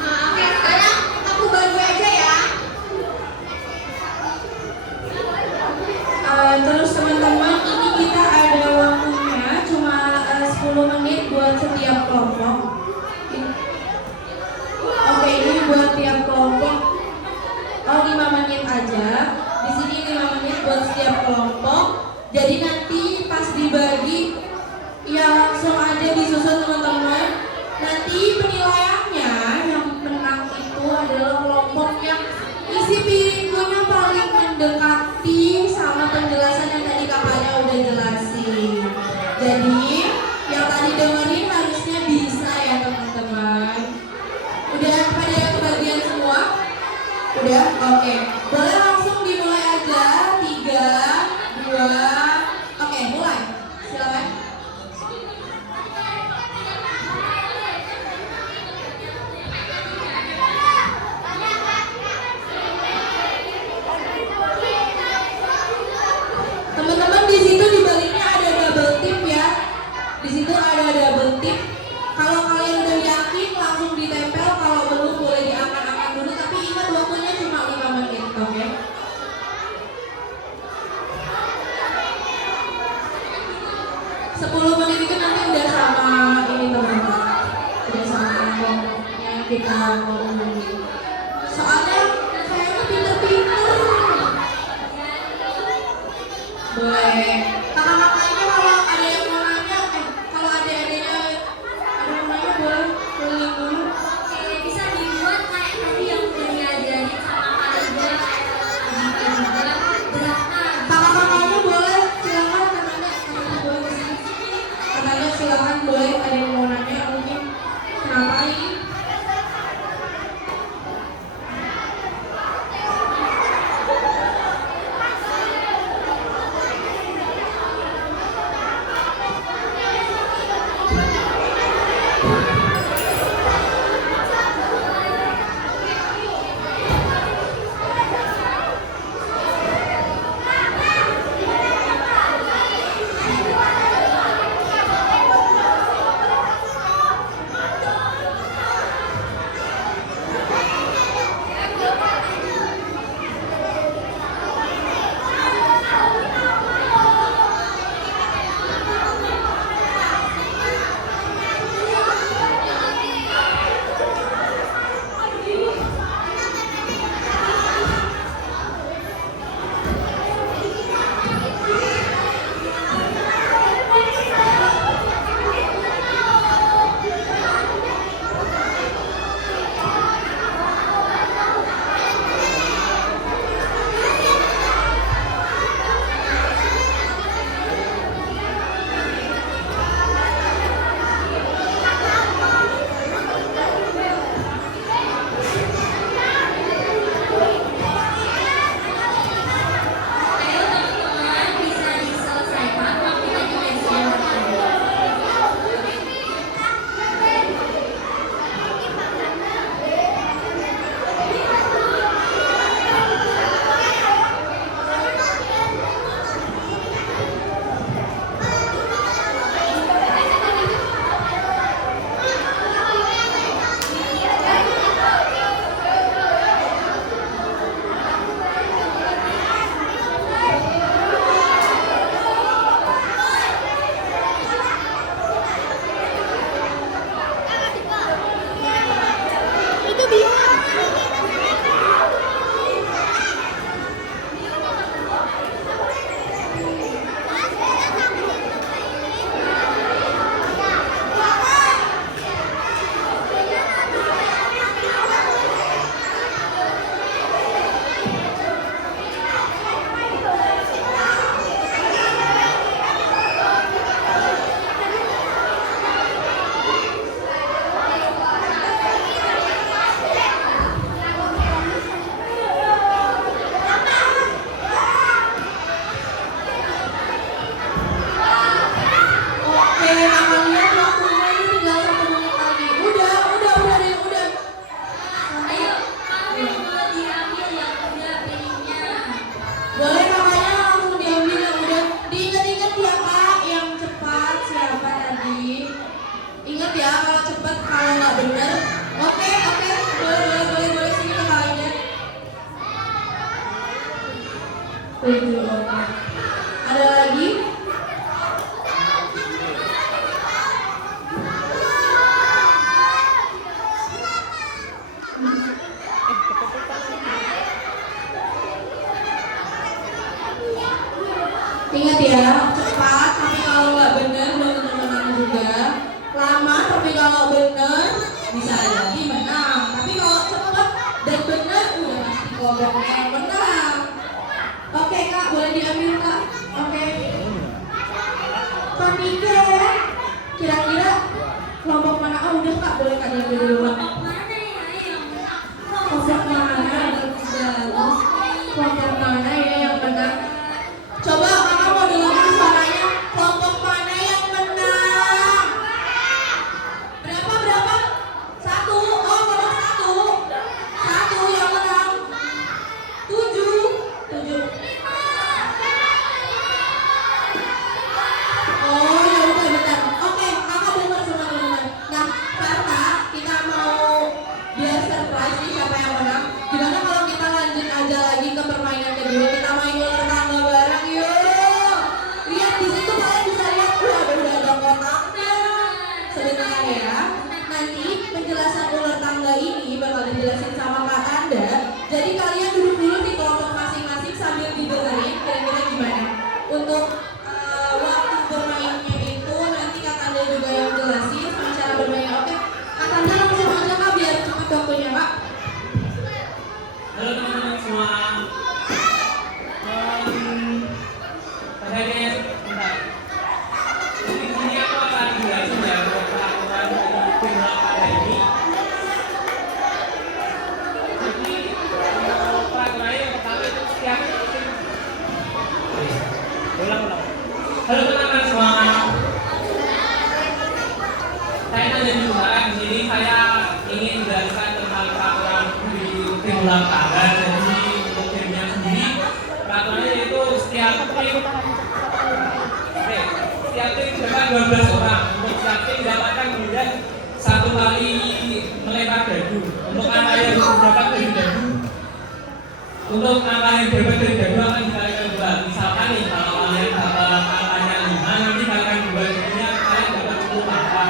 Nah, oke, sekarang aku bantu aja ya. Terus teman-teman ini kita ada waktunya cuma 10 menit buat setiap kelompok. Oke ini buat tiap kelompok. Oh 5 menit aja. Di sini 5 menit buat setiap kelompok. Jadi nanti pas dibagi ya langsung aja disusun teman-teman. Nanti penilaiannya yang menang itu adalah kelompok yang isi piringkunya paling mendekati sama penjelasan yang tadi kakaknya udah jelasin. Jadi yang tadi dengerin harusnya bisa ya teman-teman. Udah pada kebagian semua? Udah? Oke. Boleh langsung dimulai aja. 3, 2, oke mulai. Silakan. Teman-teman di situ di baliknya ada double tip ya. Di situ ada double tip. Kalau kalian udah yakin langsung ditempel. Kalau belum boleh diangkat-angkat dulu. Tapi ingat waktunya cuma 5 menit, oke? Soalnya kayaknya pinter-pinter. Boleh. Kakak-kakaknya kalau ada yang mau nanya, kalau adik-adiknya ada yang mau nanya boleh keliling dulu. Oke, bisa dibuat kayak tadi yang udah diajarin sama Kaliga, juga gerakan. Kakak-kakaknya boleh silakan katanya boleh kesini. Katanya silakan boleh ada yang mau nanya mungkin kenapa ini? Ayo teman-teman, bisa diselesaikan waktunya di meja. Oke, kalian waktunya ini tinggal 1 menit lagi. Udah deh, udah. Ayo, kamu yang mau diambil yang udah piringnya. Boleh kakaknya langsung diambil yang udah. Diingat-ingat ya kak, yang cepat siapa tadi? Ingat ya kalau cepat, kalau nggak bener. Oke, boleh sini kakaknya. Tujuh, oke. Ada lagi? Ingat ya, cepat tapi kalau nggak bener belum tentu menang juga. Lama tapi kalau bener bisa jadi menang. Tapi kalau cepat dan bener udah pasti kelompoknya yang menang. Oke kak, boleh diambil kak. Oke. Panike, kira-kira kelompok mana? Oh udah kak, boleh kak diambil duluan. Kelompok mana ya yang menang? Kelompok mana? Bagus. Kelompok mana ya yang menang? Coba kakak mau dengerin suaranya. Kelompok mana yang menang? Berapa? 1. Oh, kelompok 1. 1 yang menang. 7. Oh, ya udah bentar. Oke, kakak dengar semua teman-teman. Nah, karena kita mau Halo teman-teman semua. Saya nanya juga di sini saya ingin menjelaskan tentang peraturan di tim ulang tangga. Jadi untuk timnya sendiri peraturannya yaitu setiap tim dapat 12 orang. Untuk setiap tim dapatkan kemudian 1 kali melempar dadu. Untuk angka yang dapat dari dadu, untuk angka yang dapat dari dadu akan dikalikan 2. Misalkan nih kalau kalian dapat angkanya 5, nanti kalikan 2 jadinya kalian dapat 10 angka.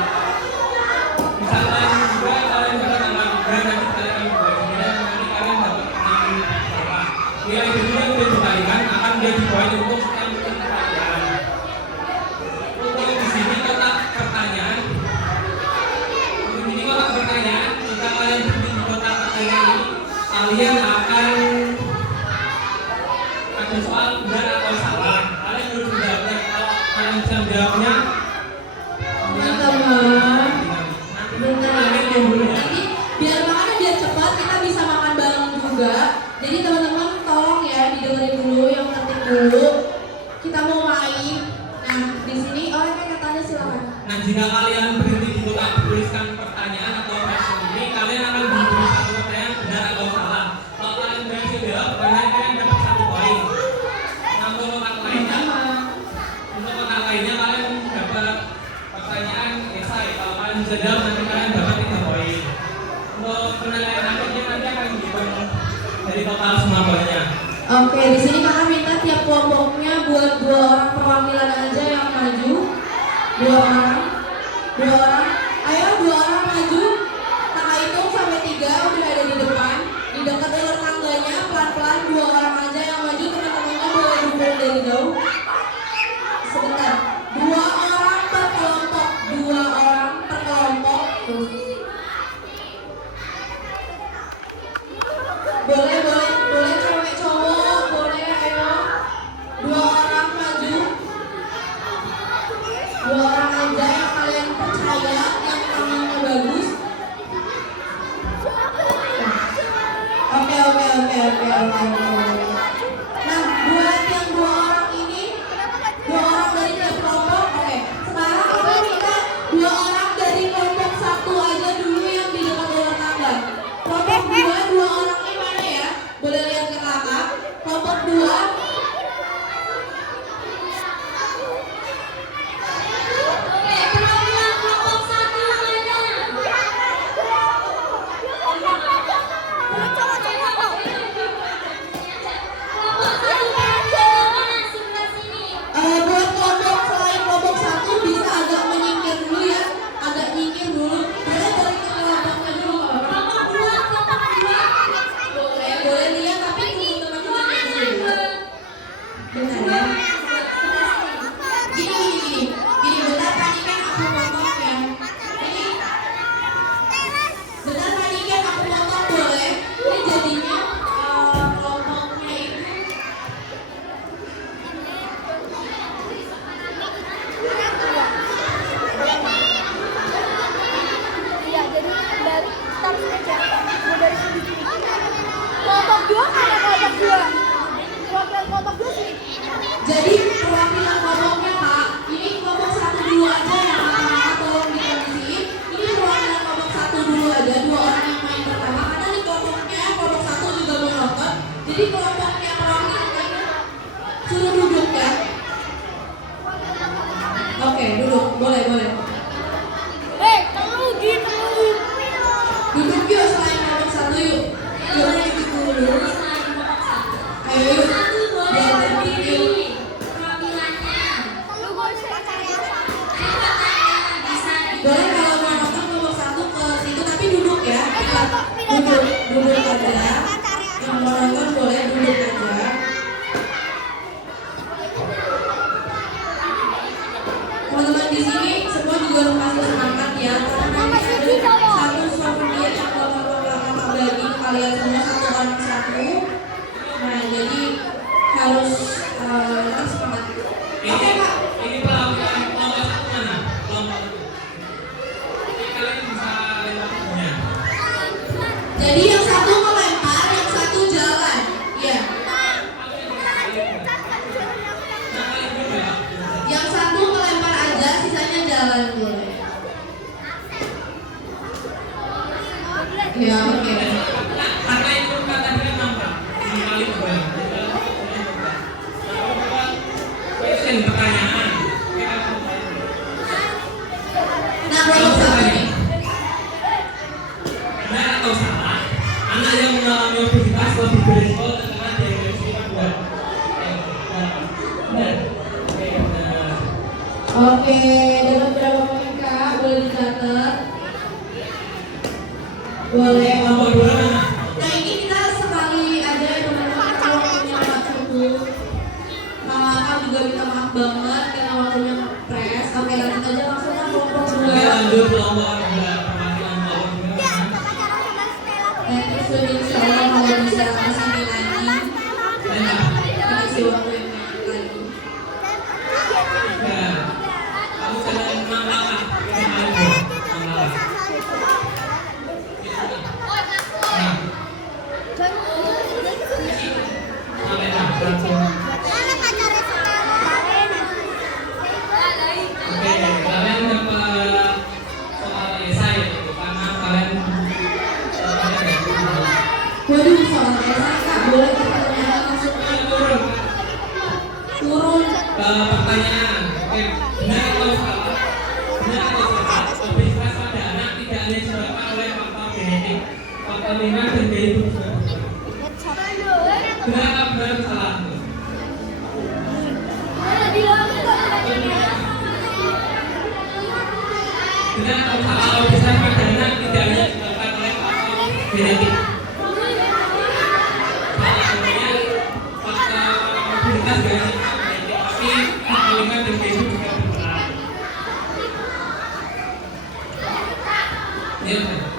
Misalkan juga kalian dapat angka 3, nanti kalikan 2 jadinya nanti kalian dapat 6 berapa. Nilai jadinya udah dikalikan akan menjadi poin untuk setiap tim kalian. Untuk di sini kotak pertanyaan. Untuk ini kotak pertanyaan, jika kalian berhenti di kotak pertanyaan ini, kalian akan ada soal benar atau salah. Kalian harus menjawabnya. Kalau kalian bisa menjawabnya, Teman-teman, bentar ya, nanti biar makannya biar cepat kita bisa makan bareng juga. Jadi teman-teman tolong ya didengerin dulu, yang penting dulu. Kita mau main. Nah di sini oleh katanya silakan. nah jika kalian berhenti di kotak tuliskan pertanyaan atau question ini, kalian akan diberi 1 pertanyaan benar atau salah. Kalau kalian berhasil jawab, kalian dapat 1 poin. Nah, untuk kotak lainnya kalian dapat pertanyaan esai. Kalau kalian bisa jawab, nanti kalian dapat 3 poin. Untuk penilaian akhirnya nanti akan dihitung dari total semua poinnya. Oke, di sini kakak minta tiap kelompoknya buat 2 orang perwakilan aja yang maju. 2 orang. Ayo 2 orang maju. Kakak hitung sampai 3 udah ada di depan. Di dekat alur tangganya pelan-pelan 2 orang aja yang maju. Teman-temannya boleh dukung dari jauh. Sebentar. 2 orang per kelompok. 2 orang per kelompok. Tuh. Boleh cewek cowok, boleh ayo. 2 orang maju. 2 orang aja yang kalian percaya, yang tangannya bagus. Oke. Nah, buat yang 2 orang ini, 2 orang dari tiap kelompok. Oke, sekarang kita minta 2 orang dari kelompok 1 aja dulu yang di dekat alur tangga. Kelompok 2 orangnya mana ya? Boleh lihat ke kakak. Kelompok 2. Oke, perwakilan kelompok 1 mana? Kelompok 1 mana? Sebelah sini. Buat kelompok selain kelompok 1 bisa agak menyingkir dulu ya. Agak nyingkir dulu. Boleh balik ke kelompoknya dulu nggak apa-apa. Kelompok 2. Boleh lihat tapi teman-teman juga dulu. Benar ya. Gini, bentar tadi kan aku potong ya. Ini bentar tadi kan aku potong boleh. Ini jadinya kelompoknya itu Iya, jadi dari taruh aja. Mau dari sini. Kelompok 2 ada kelompok 2. Kelompok 2 sini. jadi perwakilan kelompoknya Kak. Ini kelompok 1 dulu aja yang angkat tolong dikondisiin. Ini perwakilan kelompok 1 dulu aja, 2 orang yang main pertama. Karena di kelompoknya kelompok 1 juga mau nonton. Jadi kelompoknya perwakilan lainnya suruh duduk ya. Oke, duduk. Boleh. Kamu gitu. Duduk yuk selain kelompok 1 yuk. Yuk duduk dulu. Ayo yuk. Biar terpilih. Perwakilannya. Lu gue Boleh kalau mau nonton kelompok 1 ke situ tapi duduk ya. Duduk aja. Yang mau nonton boleh duduk aja. Teman-teman di sini semua juga harus kasih semangat ya. Karena nanti ada 1 souvenir yang kakak bagi ke kalian semua 1 orang 1. Nah jadi harus tetap semangat. Oke Kak. Ini perwakilan kelompok 1 mana? Kelompok 1. Ini kalian bisa lihat punya. Jadi yang 1 melempar, yang 1 jalan. Iya. Yang Anak yang mengalami obesitas lebih berisiko terkena diabetes tipe 2. Benar. Oke, benar. Oke, dapat berapa poin Kak? Boleh dicatat? Boleh. Nomor 2 mana? Nah ini kita sekali aja teman-teman kalau waktunya nggak cukup. Kakak juga minta maaf banget karena waktunya ngepres. Oke lanjut aja langsung ke kelompok Oke, 2. lanjut kelompok 2. Perwakilan kelompok 2 mana? Terus insya Allah kalau bisa kesini lagi kasih waktu yang banyak lagi. Ya. Kamu jangan mengalah. Jangan mengalah. Nah, sampai langsung. Oke, kalian dapat soal esai karena kalian Waduh soal esai Kak boleh pertanyaan langsung turun turun. ke pertanyaan. Oke, benar atau salah? Benar atau salah? Obesitas pada anak tidak hanya disebabkan oleh faktor genetik, faktor lingkungan dan gaya hidup juga. Benar atau benar salah? Benar atau salah? Obesitas pada anak tidak hanya disebabkan oleh faktor genetik. Salah sebenarnya faktor obesitas gaya hidup genetik, tapi faktor lingkungan dan gaya hidup juga berperan. Ya, benar.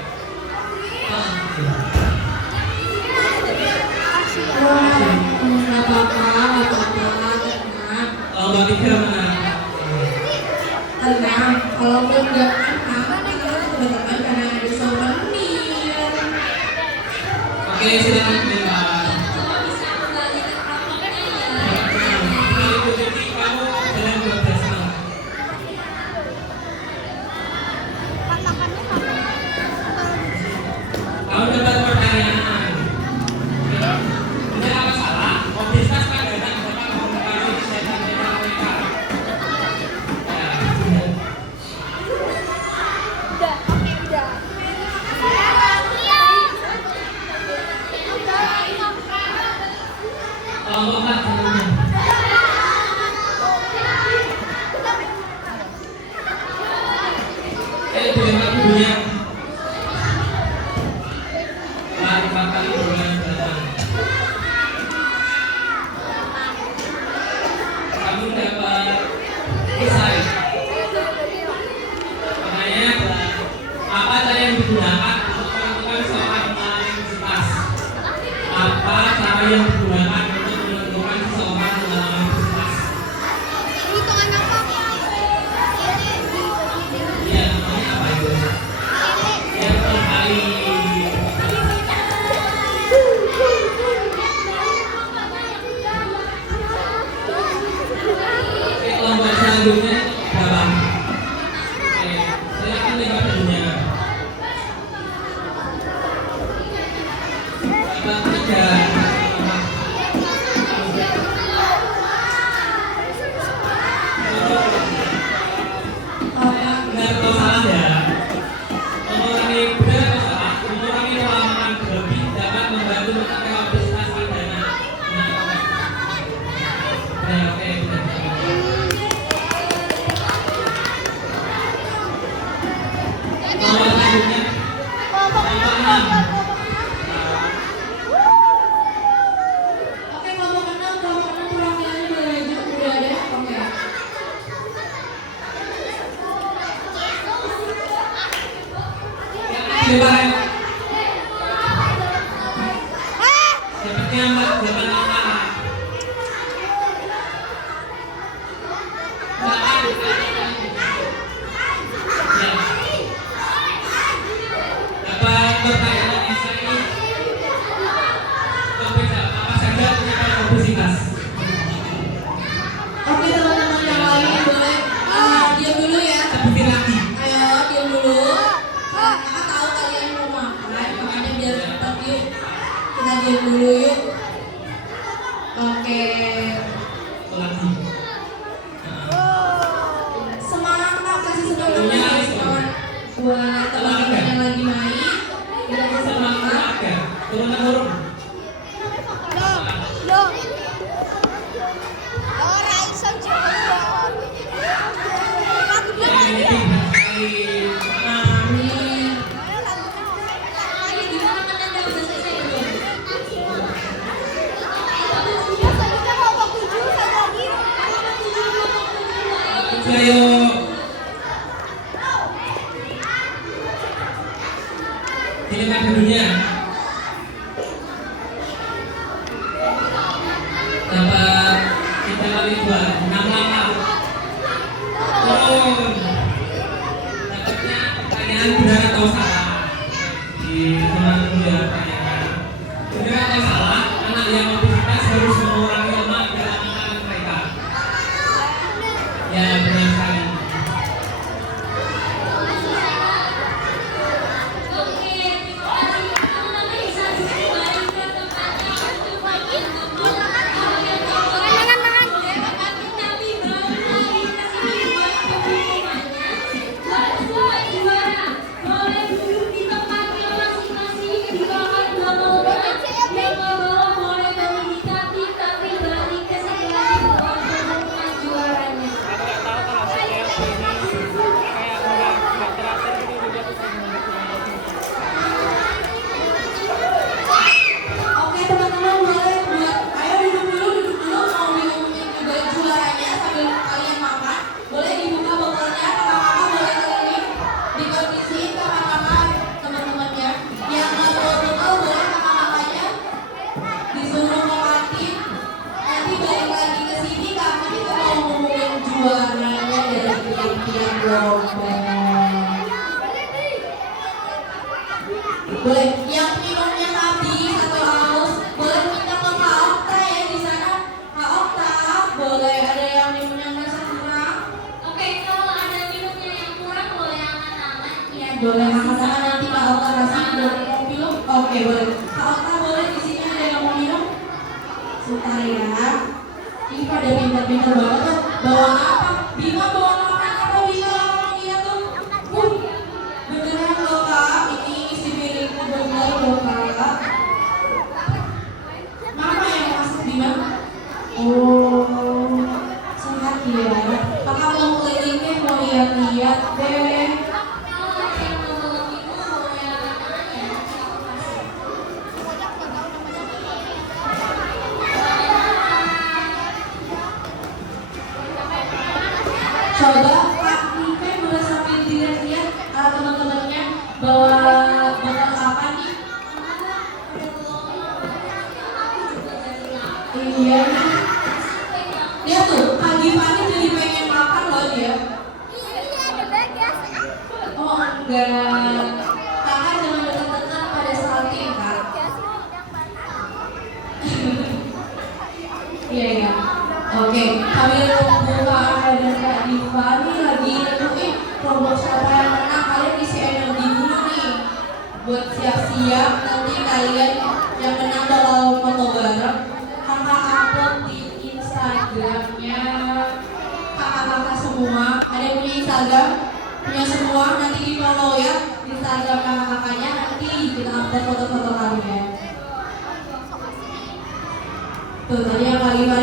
Nggak apa-apa, tenang. Lomba 3 mana? Tenang, kalaupun nggak tenang, kita teman-teman karena ada souvenir. Oke, silakan bebas. Coba bisa kembali ke kelompoknya ya. Nah, itu jadi kamu dalam 12 malam. Kamu dapat pertanyaan. Benar apa salah? Obesitas pada anak dapat mempengaruhi kesehatan mental mereka. Ya, benar. Kelompok 4 teman-teman. Dilempar ibunya. Lempar ibunya belakang. Kamu dapat esai. Pertanyaannya adalah apa cara yang digunakan untuk menentukan seseorang mengalami obesitas? Apa cara yang digunakan untuk menentukan seseorang mengalami obesitas? Iya, namanya apa itu? Yang terkali. Oke, kelompok selanjutnya berapa? Oke, silakan lihat dulunya. Dapat 3. Benar atau salah ya? Mengurangi benar atau salah? Mengurangi pola makan berlebih dapat membantu mencegah obesitas pada anak. Benar atau salah? Benar, oke, benar. Nomor selanjutnya, nomor 6. Oke, kelompok 6 perwakilannya boleh maju. Udah ada? Oke. Depan. Dapatnya 4, 8 angka. 8. Ya. Dapat pertanyaan esai. Berbeda apa saja penyebab obesitas? Oke teman-teman yang lain boleh diam dulu ya. Sebutin lagi. Ayo diam dulu. Kakak tahu kalian mau makan, makanya biar cepat yuk. Kita diam dulu yuk. Oke. Lagi. Semangat Kak, kasih semangat Punya buat teman-teman yang lagi main. Kita kasih semangat. Keluarga. kakak boleh di sini ada yang mau minum? Sebentar ya. Ini pada pintar-pintar banget kan. Bawa apa? Bima bawa makan apa Bima? Orang iya tuh. Beneran loh kak. Ini isi piringku bener loh kak. Mama yang masak Bima? Oh, sehat ya. Kakak mau kelilingin, mau lihat-lihat deh. Coba Kak Nike boleh sambil dilihat-lihat teman-temannya bawa bekal apa nih? Iya. Lihat tuh, Kak Gifani jadi pengen makan loh dia. Oh enggak. Kakak jangan dekat-dekat pada salting Kak. Iya ya. Oke, sambil nunggu Kak Ara dan Kak Diva nih lagi nentuin kelompok siapa yang menang. Kalian isi energi dulu nih buat siap-siap nanti kalian yang menang bakal foto bareng. Kakak upload di Instagramnya kakak-kakak semua. Ada yang punya Instagram? Punya semua, nanti di follow ya Instagram kakak-kakaknya. Nanti kita upload foto-foto kalian. Tuh tadi yang Kak Diva